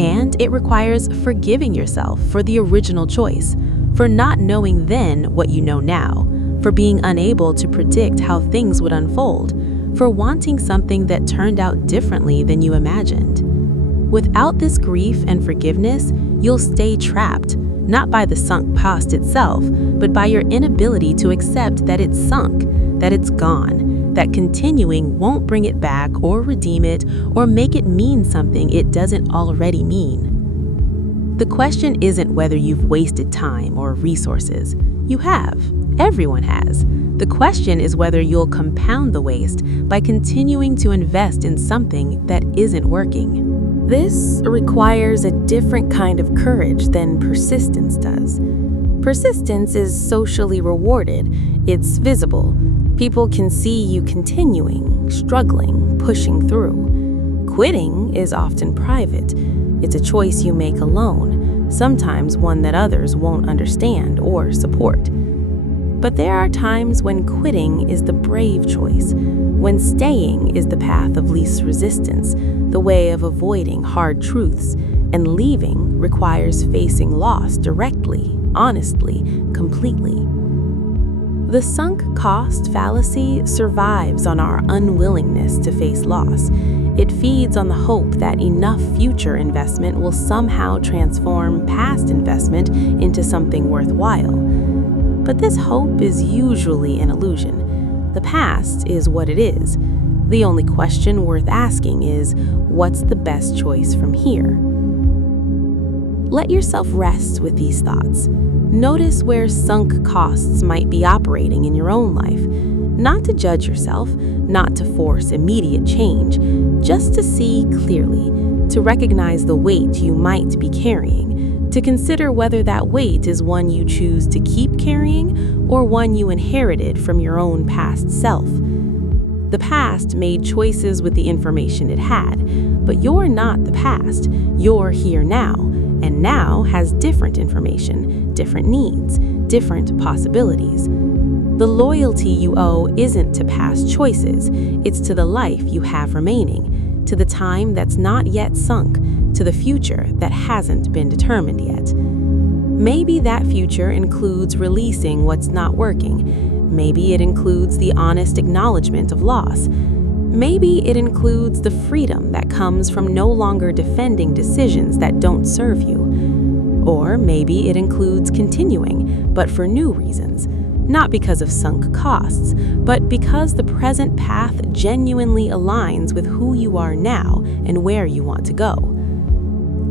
And it requires forgiving yourself for the original choice, for not knowing then what you know now, for being unable to predict how things would unfold, for wanting something that turned out differently than you imagined. Without this grief and forgiveness, you'll stay trapped, not by the sunk cost itself, but by your inability to accept that it's sunk, that it's gone, that continuing won't bring it back or redeem it or make it mean something it doesn't already mean. The question isn't whether you've wasted time or resources. You have. Everyone has. The question is whether you'll compound the waste by continuing to invest in something that isn't working. This requires a different kind of courage than persistence does. Persistence is socially rewarded. It's visible. People can see you continuing, struggling, pushing through. Quitting is often private. It's a choice you make alone, sometimes one that others won't understand or support. But there are times when quitting is the brave choice, when staying is the path of least resistance, the way of avoiding hard truths, and leaving requires facing loss directly, honestly, completely. The sunk cost fallacy survives on our unwillingness to face loss. It feeds on the hope that enough future investment will somehow transform past investment into something worthwhile. But this hope is usually an illusion. The past is what it is. The only question worth asking is, what's the best choice from here? Let yourself rest with these thoughts. Notice where sunk costs might be operating in your own life. Not to judge yourself, not to force immediate change, just to see clearly, to recognize the weight you might be carrying, to consider whether that weight is one you choose to keep carrying or one you inherited from your own past self. The past made choices with the information it had, but you're not the past, you're here now, and now has different information, different needs, different possibilities. The loyalty you owe isn't to past choices, it's to the life you have remaining, to the time that's not yet sunk, to the future that hasn't been determined yet. Maybe that future includes releasing what's not working. Maybe it includes the honest acknowledgement of loss. Maybe it includes the freedom that comes from no longer defending decisions that don't serve you. Or maybe it includes continuing, but for new reasons. Not because of sunk costs, but because the present path genuinely aligns with who you are now and where you want to go.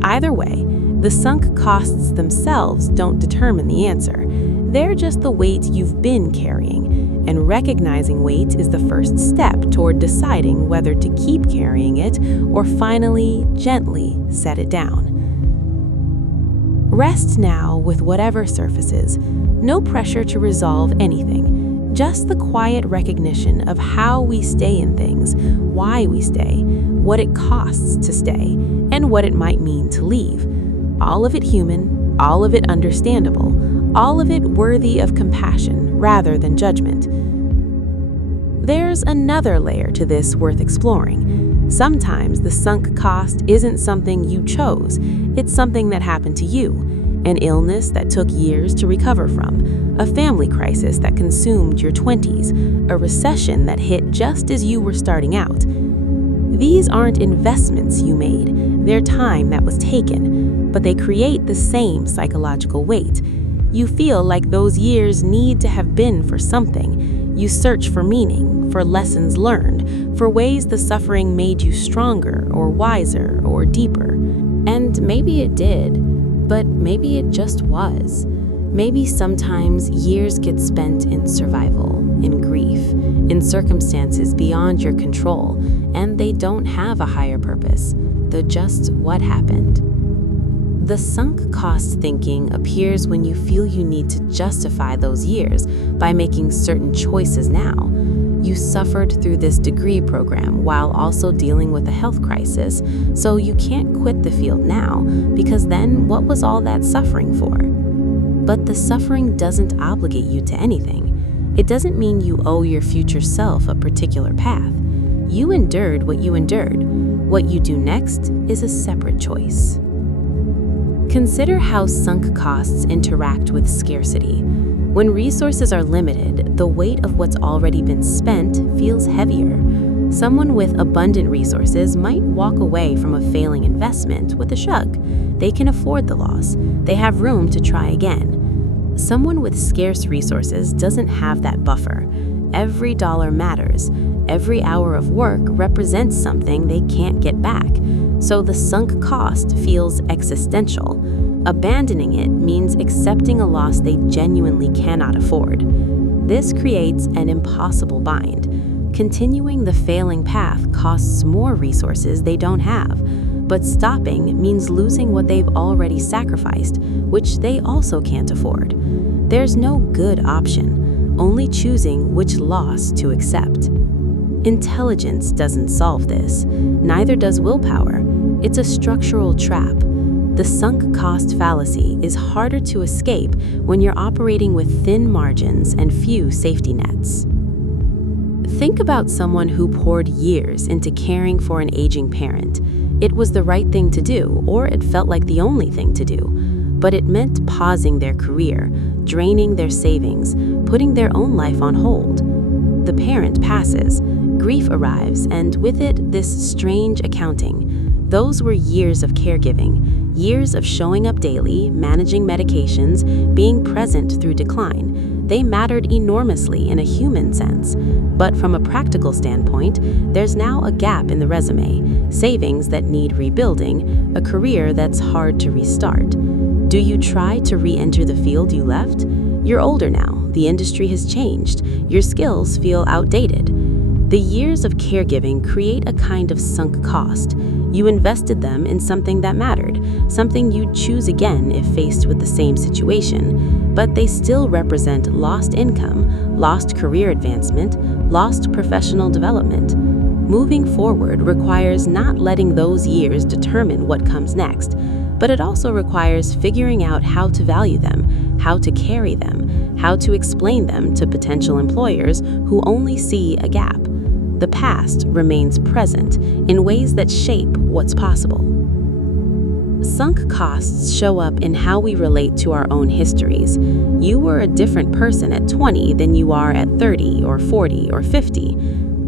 Either way, the sunk costs themselves don't determine the answer. They're just the weight you've been carrying, and recognizing weight is the first step toward deciding whether to keep carrying it or finally, gently set it down. Rest now with whatever surfaces. No pressure to resolve anything, just the quiet recognition of how we stay in things, why we stay, what it costs to stay, and what it might mean to leave. All of it human, all of it understandable, all of it worthy of compassion rather than judgment. There's another layer to this worth exploring. Sometimes the sunk cost isn't something you chose, it's something that happened to you. An illness that took years to recover from, a family crisis that consumed your 20s, a recession that hit just as you were starting out. These aren't investments you made, they're time that was taken, but they create the same psychological weight. You feel like those years need to have been for something. You search for meaning, for lessons learned, for ways the suffering made you stronger or wiser or deeper. And maybe it did, but maybe it just was. Maybe sometimes years get spent in survival, in grief, in circumstances beyond your control, and they don't have a higher purpose. They're just what happened. The sunk cost thinking appears when you feel you need to justify those years by making certain choices now. You suffered through this degree program while also dealing with a health crisis, so you can't quit the field now, because then what was all that suffering for? But the suffering doesn't obligate you to anything. It doesn't mean you owe your future self a particular path. You endured what you endured. What you do next is a separate choice. Consider how sunk costs interact with scarcity. When resources are limited, the weight of what's already been spent feels heavier. Someone with abundant resources might walk away from a failing investment with a shrug. They can afford the loss. They have room to try again. Someone with scarce resources doesn't have that buffer. Every dollar matters. Every hour of work represents something they can't get back. So the sunk cost feels existential. Abandoning it means accepting a loss they genuinely cannot afford. This creates an impossible bind. Continuing the failing path costs more resources they don't have, but stopping means losing what they've already sacrificed, which they also can't afford. There's no good option, only choosing which loss to accept. Intelligence doesn't solve this, neither does willpower. It's a structural trap. The sunk cost fallacy is harder to escape when you're operating with thin margins and few safety nets. Think about someone who poured years into caring for an aging parent. It was the right thing to do, or it felt like the only thing to do. But it meant pausing their career, draining their savings, putting their own life on hold. The parent passes, grief arrives, and with it, this strange accounting. Those were years of caregiving, years of showing up daily, managing medications, being present through decline. They mattered enormously in a human sense. But from a practical standpoint, there's now a gap in the resume, savings that need rebuilding, a career that's hard to restart. Do you try to re-enter the field you left? You're older now, the industry has changed, your skills feel outdated. The years of caregiving create a kind of sunk cost. You invested them in something that mattered, something you'd choose again if faced with the same situation, but they still represent lost income, lost career advancement, lost professional development. Moving forward requires not letting those years determine what comes next, but it also requires figuring out how to value them, how to carry them, how to explain them to potential employers who only see a gap. The past remains present in ways that shape what's possible. Sunk costs show up in how we relate to our own histories. You were a different person at 20 than you are at 30 or 40 or 50.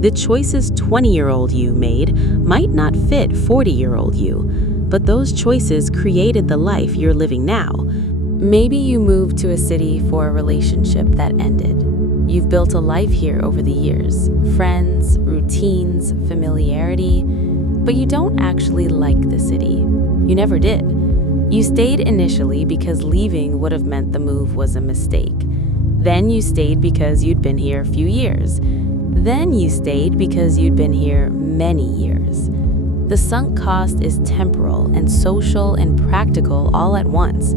The choices 20-year-old you made might not fit 40-year-old you, but those choices created the life you're living now. Maybe you moved to a city for a relationship that ended. You've built a life here over the years, friends, routines, familiarity, but you don't actually like the city. You never did. You stayed initially because leaving would have meant the move was a mistake. Then you stayed because you'd been here a few years. Then you stayed because you'd been here many years. The sunk cost is temporal and social and practical all at once.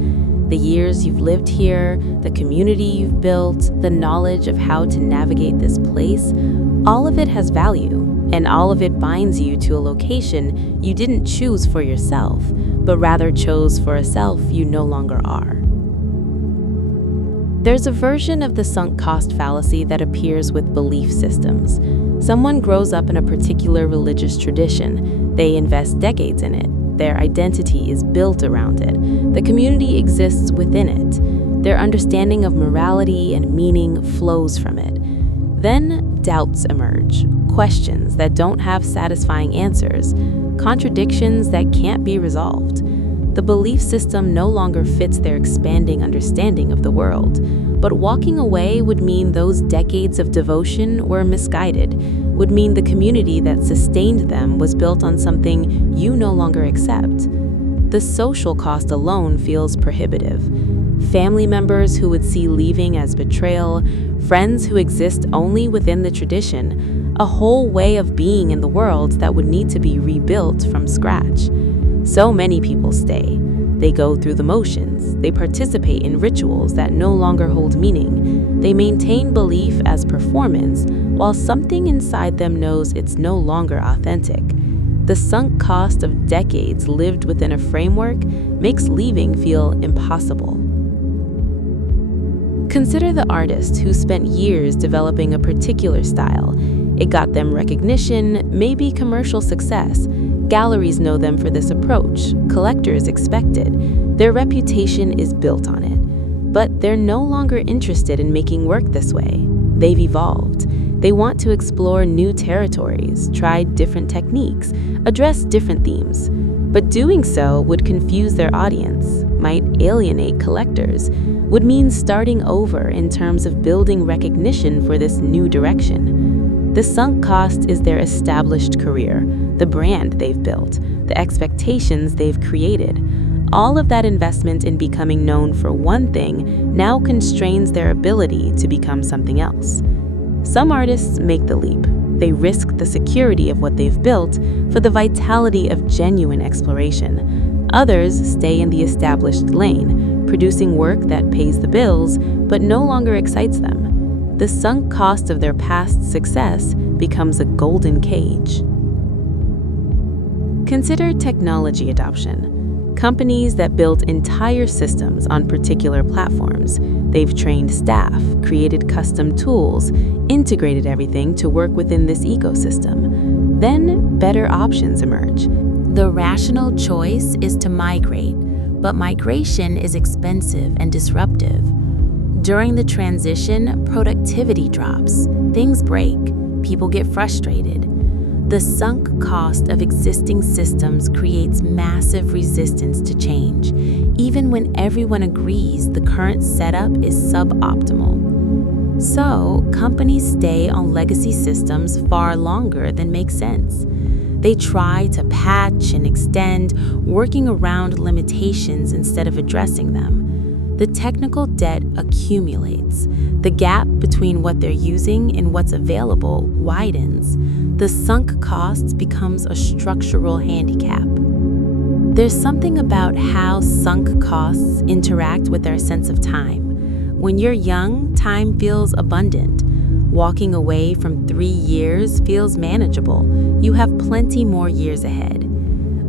The years you've lived here, the community you've built, the knowledge of how to navigate this place, all of it has value, and all of it binds you to a location you didn't choose for yourself, but rather chose for a self you no longer are. There's a version of the sunk cost fallacy that appears with belief systems. Someone grows up in a particular religious tradition. They invest decades in it. their identity is built around it. The community exists within it. Their understanding of morality and meaning flows from it. Then doubts emerge, questions that don't have satisfying answers, contradictions that can't be resolved. The belief system no longer fits their expanding understanding of the world. But walking away would mean those decades of devotion were misguided, would mean the community that sustained them was built on something you no longer accept. The social cost alone feels prohibitive. Family members who would see leaving as betrayal, friends who exist only within the tradition, a whole way of being in the world that would need to be rebuilt from scratch. So many people stay. They go through the motions. They participate in rituals that no longer hold meaning. They maintain belief as performance, while something inside them knows it's no longer authentic. The sunk cost of decades lived within a framework makes leaving feel impossible. Consider the artist who spent years developing a particular style. It got them recognition, maybe commercial success. Galleries know them for this approach. Collectors expect it. Their reputation is built on it. But they're no longer interested in making work this way. They've evolved. They want to explore new territories, try different techniques, address different themes. But doing so would confuse their audience, might alienate collectors, would mean starting over in terms of building recognition for this new direction. The sunk cost is their established career, the brand they've built, the expectations they've created. All of that investment in becoming known for one thing now constrains their ability to become something else. Some artists make the leap. They risk the security of what they've built for the vitality of genuine exploration. Others stay in the established lane, producing work that pays the bills but no longer excites them. The sunk cost of their past success becomes a golden cage. Consider technology adoption. Companies that built entire systems on particular platforms. They've trained staff, created custom tools, integrated everything to work within this ecosystem. Then better options emerge. The rational choice is to migrate, but migration is expensive and disruptive. During the transition, productivity drops, things break, people get frustrated. The sunk cost of existing systems creates massive resistance to change, even when everyone agrees the current setup is suboptimal. So, companies stay on legacy systems far longer than makes sense. They try to patch and extend, working around limitations instead of addressing them. The technical debt accumulates. The gap between what they're using and what's available widens. The sunk cost becomes a structural handicap. There's something about how sunk costs interact with our sense of time. When you're young, time feels abundant. Walking away from 3 years feels manageable. You have plenty more years ahead.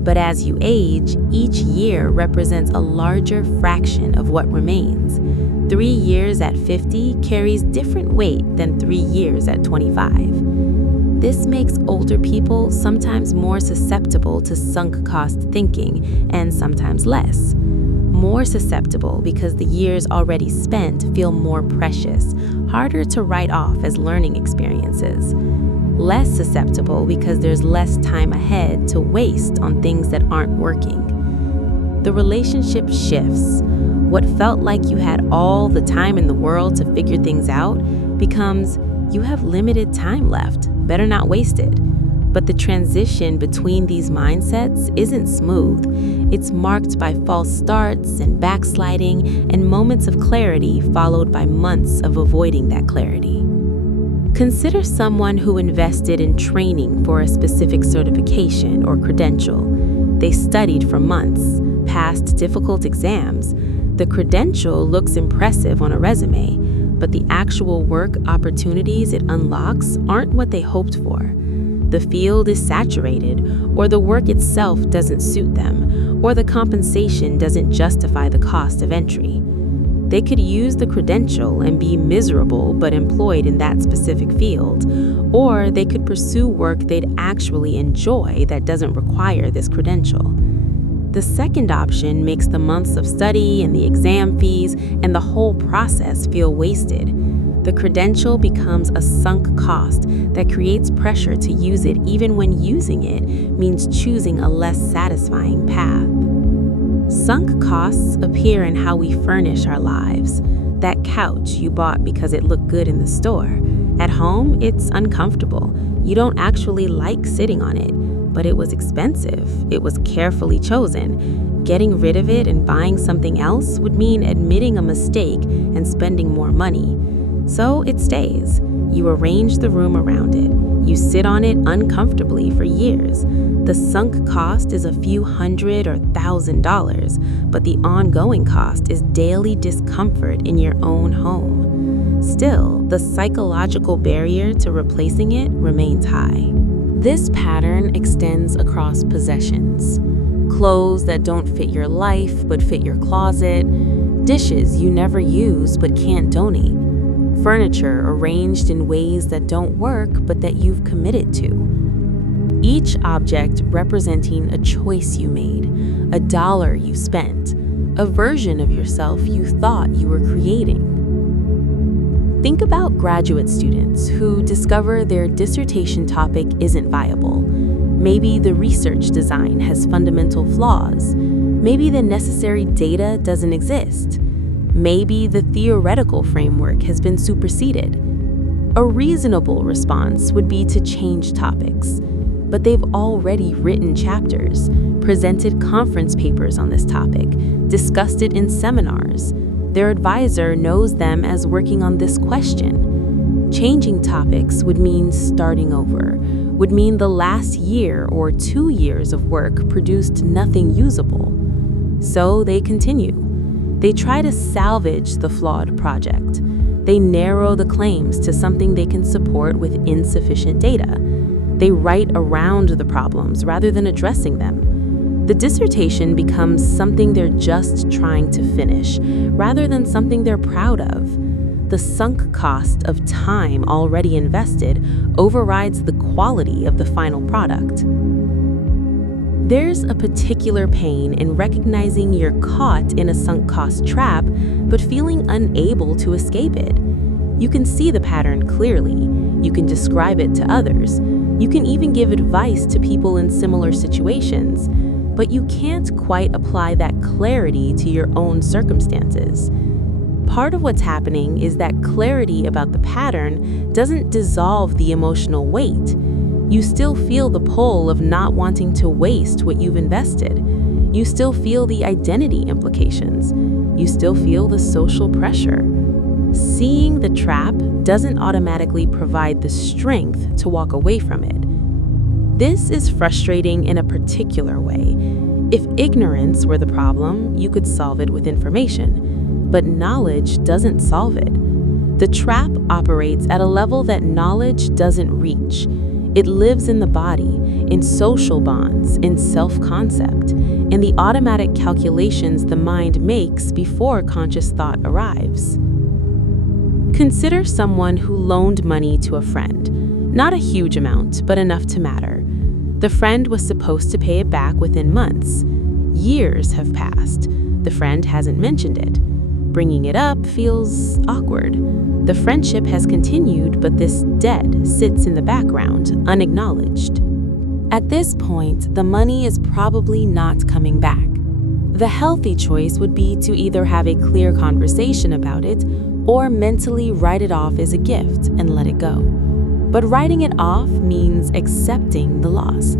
But as you age, each year represents a larger fraction of what remains. 3 years at 50 carries different weight than 3 years at 25. This makes older people sometimes more susceptible to sunk cost thinking and sometimes less. More susceptible because the years already spent feel more precious, harder to write off as learning experiences. Less susceptible because there's less time ahead to waste on things that aren't working. The relationship shifts. What felt like you had all the time in the world to figure things out becomes, you have limited time left, better not waste it. But the transition between these mindsets isn't smooth. It's marked by false starts and backsliding and moments of clarity followed by months of avoiding that clarity. Consider someone who invested in training for a specific certification or credential. They studied for months, passed difficult exams. The credential looks impressive on a resume, but the actual work opportunities it unlocks aren't what they hoped for. The field is saturated, or the work itself doesn't suit them, or the compensation doesn't justify the cost of entry. They could use the credential and be miserable but employed in that specific field, or they could pursue work they'd actually enjoy that doesn't require this credential. The second option makes the months of study and the exam fees and the whole process feel wasted. The credential becomes a sunk cost that creates pressure to use it even when using it means choosing a less satisfying path. Sunk costs appear in how we furnish our lives. That couch you bought because it looked good in the store. At home, it's uncomfortable. You don't actually like sitting on it, but it was expensive. It was carefully chosen. Getting rid of it and buying something else would mean admitting a mistake and spending more money. So it stays. You arrange the room around it. You sit on it uncomfortably for years. The sunk cost is a few $100 or $1,000, but the ongoing cost is daily discomfort in your own home. Still, the psychological barrier to replacing it remains high. This pattern extends across possessions. Clothes that don't fit your life but fit your closet, dishes you never use but can't donate, furniture arranged in ways that don't work but that you've committed to. Each object representing a choice you made, a dollar you spent, a version of yourself you thought you were creating. Think about graduate students who discover their dissertation topic isn't viable. Maybe the research design has fundamental flaws. Maybe the necessary data doesn't exist. Maybe the theoretical framework has been superseded. A reasonable response would be to change topics. But they've already written chapters, presented conference papers on this topic, discussed it in seminars. Their advisor knows them as working on this question. Changing topics would mean starting over, would mean the last year or 2 years of work produced nothing usable. So they continue. They try to salvage the flawed project. They narrow the claims to something they can support with insufficient data. They write around the problems rather than addressing them. The dissertation becomes something they're just trying to finish, rather than something they're proud of. The sunk cost of time already invested overrides the quality of the final product. There's a particular pain in recognizing you're caught in a sunk cost trap, but feeling unable to escape it. You can see the pattern clearly. You can describe it to others. You can even give advice to people in similar situations, but you can't quite apply that clarity to your own circumstances. Part of what's happening is that clarity about the pattern doesn't dissolve the emotional weight. You still feel the pull of not wanting to waste what you've invested. You still feel the identity implications. You still feel the social pressure. Seeing the trap doesn't automatically provide the strength to walk away from it. This is frustrating in a particular way. If ignorance were the problem, you could solve it with information, but knowledge doesn't solve it. The trap operates at a level that knowledge doesn't reach. It lives in the body, in social bonds, in self-concept, in the automatic calculations the mind makes before conscious thought arrives. Consider someone who loaned money to a friend. Not a huge amount, but enough to matter. The friend was supposed to pay it back within months. Years have passed. The friend hasn't mentioned it. Bringing it up feels awkward. The friendship has continued, but this debt sits in the background, unacknowledged. At this point, the money is probably not coming back. The healthy choice would be to either have a clear conversation about it or mentally write it off as a gift and let it go. But writing it off means accepting the loss.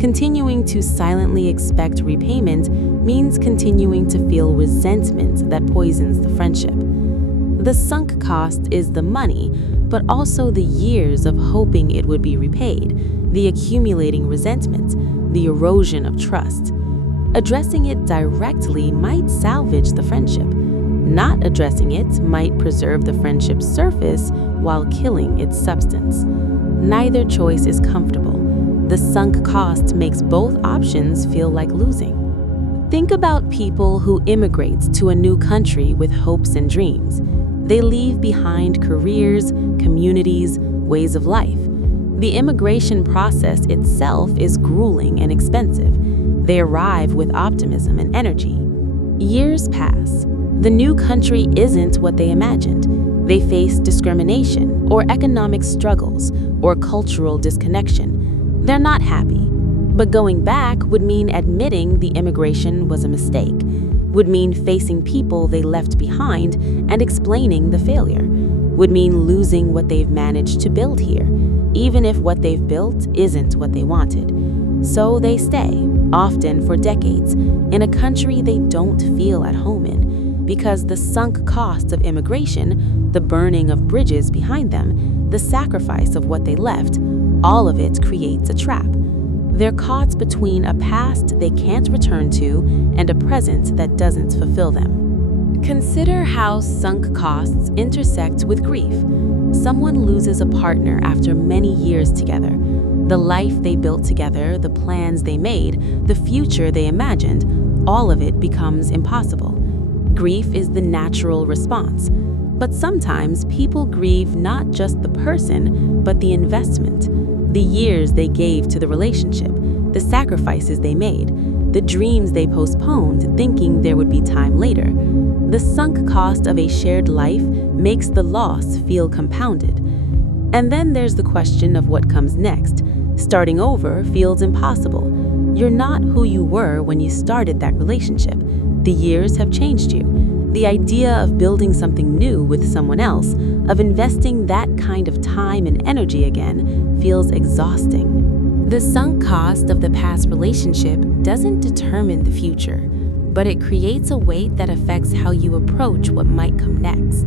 Continuing to silently expect repayment means continuing to feel resentment that poisons the friendship. The sunk cost is the money, but also the years of hoping it would be repaid, the accumulating resentment, the erosion of trust. Addressing it directly might salvage the friendship. Not addressing it might preserve the friendship's surface while killing its substance. Neither choice is comfortable. The sunk cost makes both options feel like losing. Think about people who immigrate to a new country with hopes and dreams. They leave behind careers, communities, ways of life. The immigration process itself is grueling and expensive. They arrive with optimism and energy. Years pass. The new country isn't what they imagined. They face discrimination, or economic struggles, or cultural disconnection. They're not happy. But going back would mean admitting the immigration was a mistake, would mean facing people they left behind and explaining the failure, would mean losing what they've managed to build here, even if what they've built isn't what they wanted. So they stay, often for decades, in a country they don't feel at home in, because the sunk costs of immigration, the burning of bridges behind them, the sacrifice of what they left, all of it creates a trap. They're caught between a past they can't return to and a present that doesn't fulfill them. Consider how sunk costs intersect with grief. Someone loses a partner after many years together. The life they built together, the plans they made, the future they imagined, all of it becomes impossible. Grief is the natural response. But sometimes people grieve not just the person, but the investment, the years they gave to the relationship, the sacrifices they made, the dreams they postponed thinking there would be time later. The sunk cost of a shared life makes the loss feel compounded. And then there's the question of what comes next. Starting over feels impossible. You're not who you were when you started that relationship. The years have changed you. The idea of building something new with someone else, of investing that kind of time and energy again, feels exhausting. The sunk cost of the past relationship doesn't determine the future, but it creates a weight that affects how you approach what might come next.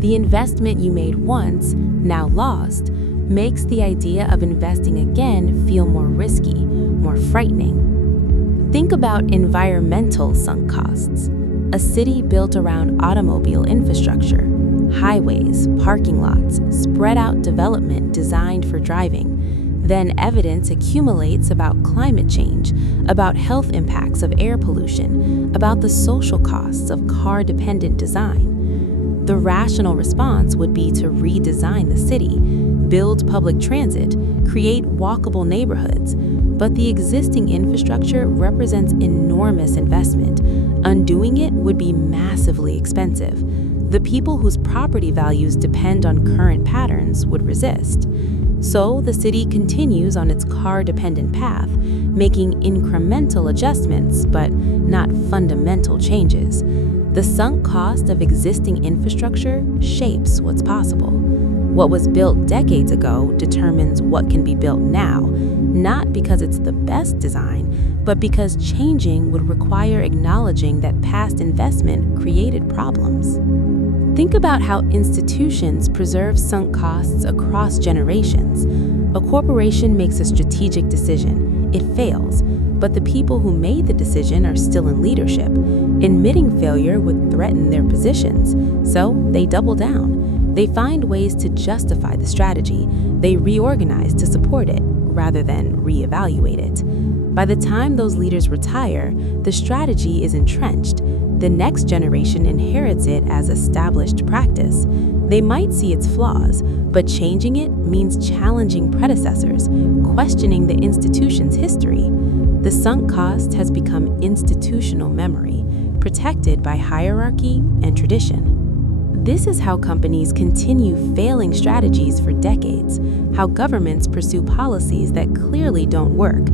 The investment you made once, now lost, makes the idea of investing again feel more risky, more frightening. Think about environmental sunk costs. A city built around automobile infrastructure, highways, parking lots, spread out development designed for driving. Then evidence accumulates about climate change, about health impacts of air pollution, about the social costs of car-dependent design. The rational response would be to redesign the city, build public transit, create walkable neighborhoods. But the existing infrastructure represents enormous investment. Undoing it would be massively expensive. The people whose property values depend on current patterns would resist. So the city continues on its car-dependent path, making incremental adjustments, but not fundamental changes. The sunk cost of existing infrastructure shapes what's possible. What was built decades ago determines what can be built now, not because it's the best design, but because changing would require acknowledging that past investment created problems. Think about how institutions preserve sunk costs across generations. A corporation makes a strategic decision. It fails, but the people who made the decision are still in leadership. Admitting failure would threaten their positions, so they double down. They find ways to justify the strategy. They reorganize to support it, rather than reevaluate it. By the time those leaders retire, the strategy is entrenched. The next generation inherits it as established practice. They might see its flaws, but changing it means challenging predecessors, questioning the institution's history. The sunk cost has become institutional memory, protected by hierarchy and tradition. This is how companies continue failing strategies for decades, how governments pursue policies that clearly don't work,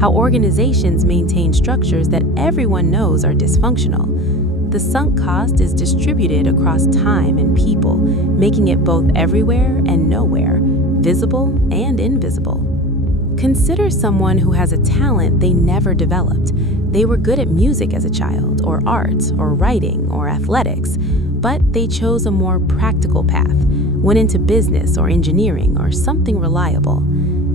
how organizations maintain structures that everyone knows are dysfunctional. The sunk cost is distributed across time and people, making it both everywhere and nowhere, visible and invisible. Consider someone who has a talent they never developed. They were good at music as a child, or art, or writing, or athletics, but they chose a more practical path, went into business or engineering or something reliable.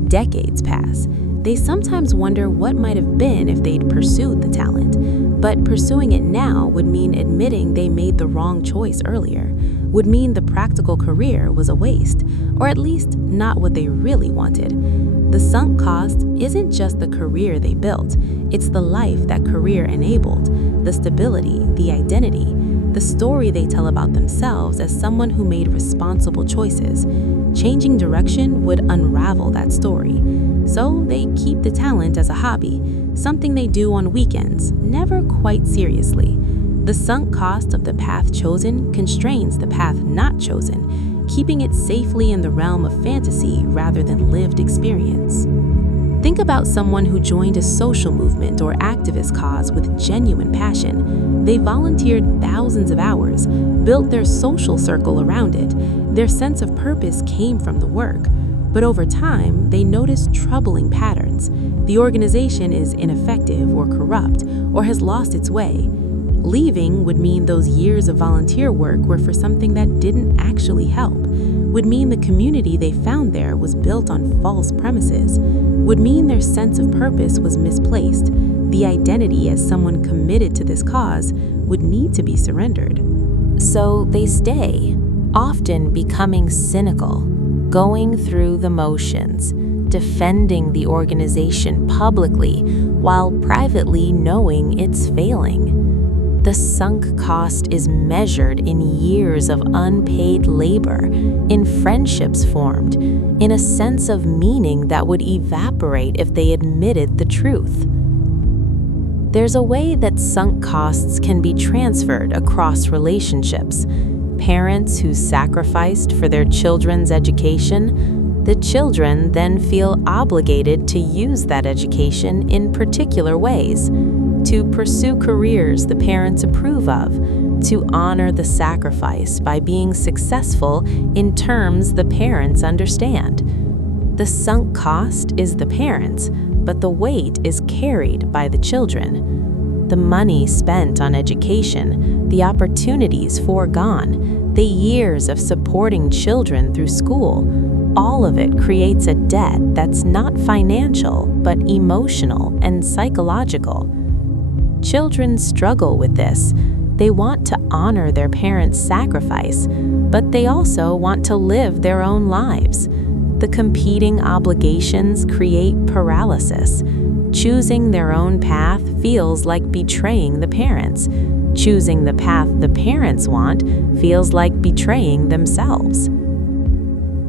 Decades pass. They sometimes wonder what might have been if they'd pursued the talent. But pursuing it now would mean admitting they made the wrong choice earlier, would mean the practical career was a waste, or at least not what they really wanted. The sunk cost isn't just the career they built, it's the life that career enabled, the stability, the identity. the story they tell about themselves as someone who made responsible choices. Changing direction would unravel that story. So they keep the talent as a hobby, something they do on weekends, never quite seriously. The sunk cost of the path chosen constrains the path not chosen, keeping it safely in the realm of fantasy rather than lived experience. Think about someone who joined a social movement or activist cause with genuine passion. They volunteered thousands of hours, built their social circle around it. Their sense of purpose came from the work. But over time, they noticed troubling patterns. The organization is ineffective or corrupt or has lost its way. Leaving would mean those years of volunteer work were for something that didn't actually help, would mean the community they found there was built on false premises, would mean their sense of purpose was misplaced. The identity as someone committed to this cause would need to be surrendered. So they stay, often becoming cynical, going through the motions, defending the organization publicly while privately knowing it's failing. The sunk cost is measured in years of unpaid labor, in friendships formed, in a sense of meaning that would evaporate if they admitted the truth. There's a way that sunk costs can be transferred across relationships. Parents who sacrificed for their children's education, the children then feel obligated to use that education in particular ways, to pursue careers the parents approve of, to honor the sacrifice by being successful in terms the parents understand. The sunk cost is the parents, but the weight is carried by the children. The money spent on education, the opportunities foregone, the years of supporting children through school, all of it creates a debt that's not financial, but emotional and psychological. Children struggle with this. They want to honor their parents' sacrifice, but they also want to live their own lives. The competing obligations create paralysis. Choosing their own path feels like betraying the parents. Choosing the path the parents want feels like betraying themselves.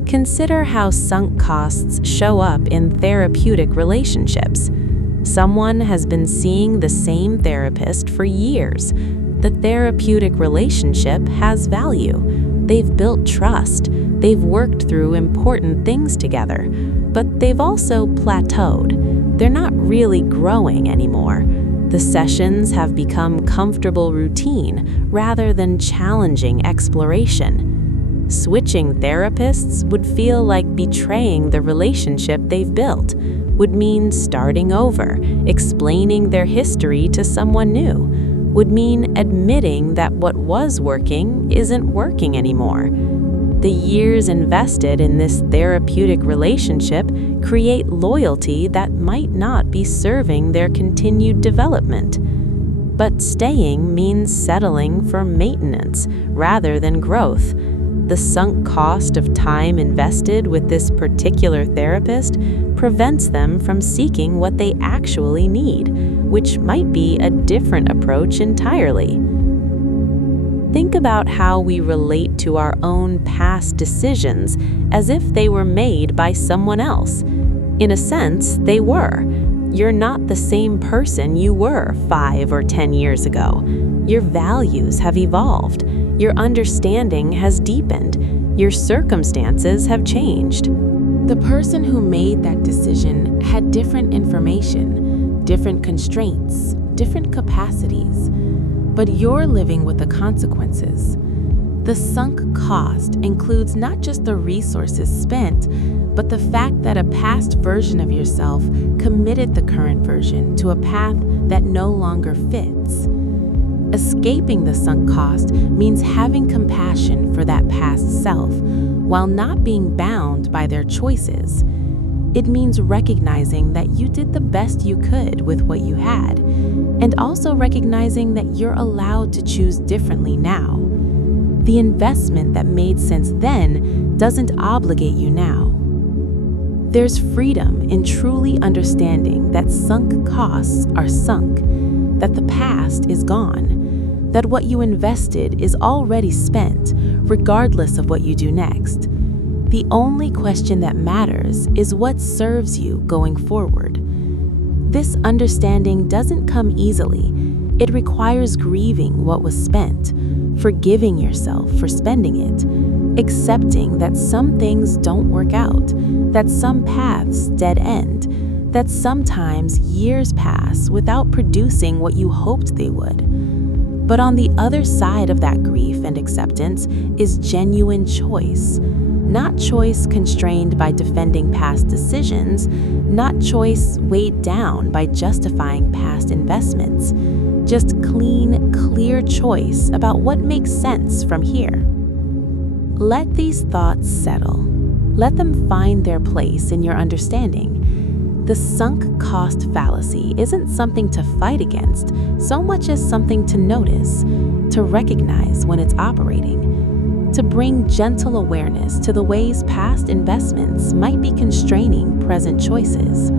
Consider how sunk costs show up in therapeutic relationships. Someone has been seeing the same therapist for years. The therapeutic relationship has value. They've built trust. They've worked through important things together. But they've also plateaued. They're not really growing anymore. The sessions have become comfortable routine rather than challenging exploration. Switching therapists would feel like betraying the relationship they've built, would mean starting over, explaining their history to someone new, would mean admitting that what was working isn't working anymore. The years invested in this therapeutic relationship create loyalty that might not be serving their continued development. But staying means settling for maintenance rather than growth. The sunk cost of time invested with this particular therapist prevents them from seeking what they actually need, which might be a different approach entirely. Think about how we relate to our own past decisions as if they were made by someone else. In a sense, they were. You're not the same person you were 5 or 10 years ago. Your values have evolved. Your understanding has deepened. Your circumstances have changed. The person who made that decision had different information, different constraints, different capacities. But you're living with the consequences. The sunk cost includes not just the resources spent, but the fact that a past version of yourself committed the current version to a path that no longer fits. Escaping the sunk cost means having compassion for that past self, while not being bound by their choices. It means recognizing that you did the best you could with what you had, and also recognizing that you're allowed to choose differently now. The investment that made sense then doesn't obligate you now. There's freedom in truly understanding that sunk costs are sunk, that the past is gone. that what you invested is already spent, regardless of what you do next. The only question that matters is what serves you going forward. This understanding doesn't come easily. It requires grieving what was spent, forgiving yourself for spending it, accepting that some things don't work out, that some paths dead end, that sometimes years pass without producing what you hoped they would. But on the other side of that grief and acceptance is genuine choice. Not choice constrained by defending past decisions, not choice weighed down by justifying past investments. Just clean, clear choice about what makes sense from here. Let these thoughts settle. Let them find their place in your understanding. The sunk cost fallacy isn't something to fight against so much as something to notice, to recognize when it's operating, to bring gentle awareness to the ways past investments might be constraining present choices.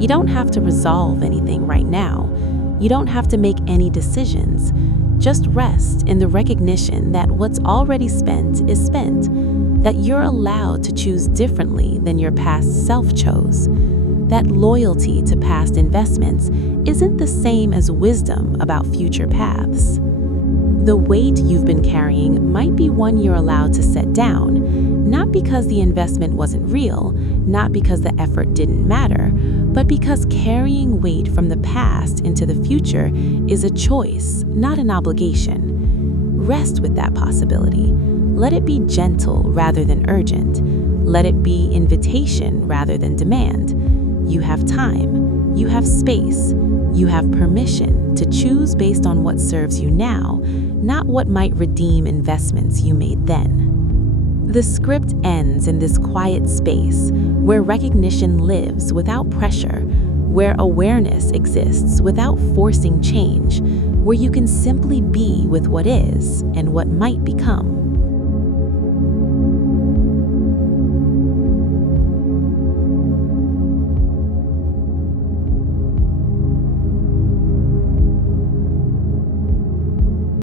You don't have to resolve anything right now. You don't have to make any decisions. Just rest in the recognition that what's already spent is spent, that you're allowed to choose differently than your past self chose. That loyalty to past investments isn't the same as wisdom about future paths. The weight you've been carrying might be one you're allowed to set down, not because the investment wasn't real, not because the effort didn't matter, but because carrying weight from the past into the future is a choice, not an obligation. Rest with that possibility. Let it be gentle rather than urgent. Let it be invitation rather than demand. You have time, you have space, you have permission to choose based on what serves you now, not what might redeem investments you made then. The script ends in this quiet space where recognition lives without pressure, where awareness exists without forcing change, where you can simply be with what is and what might become.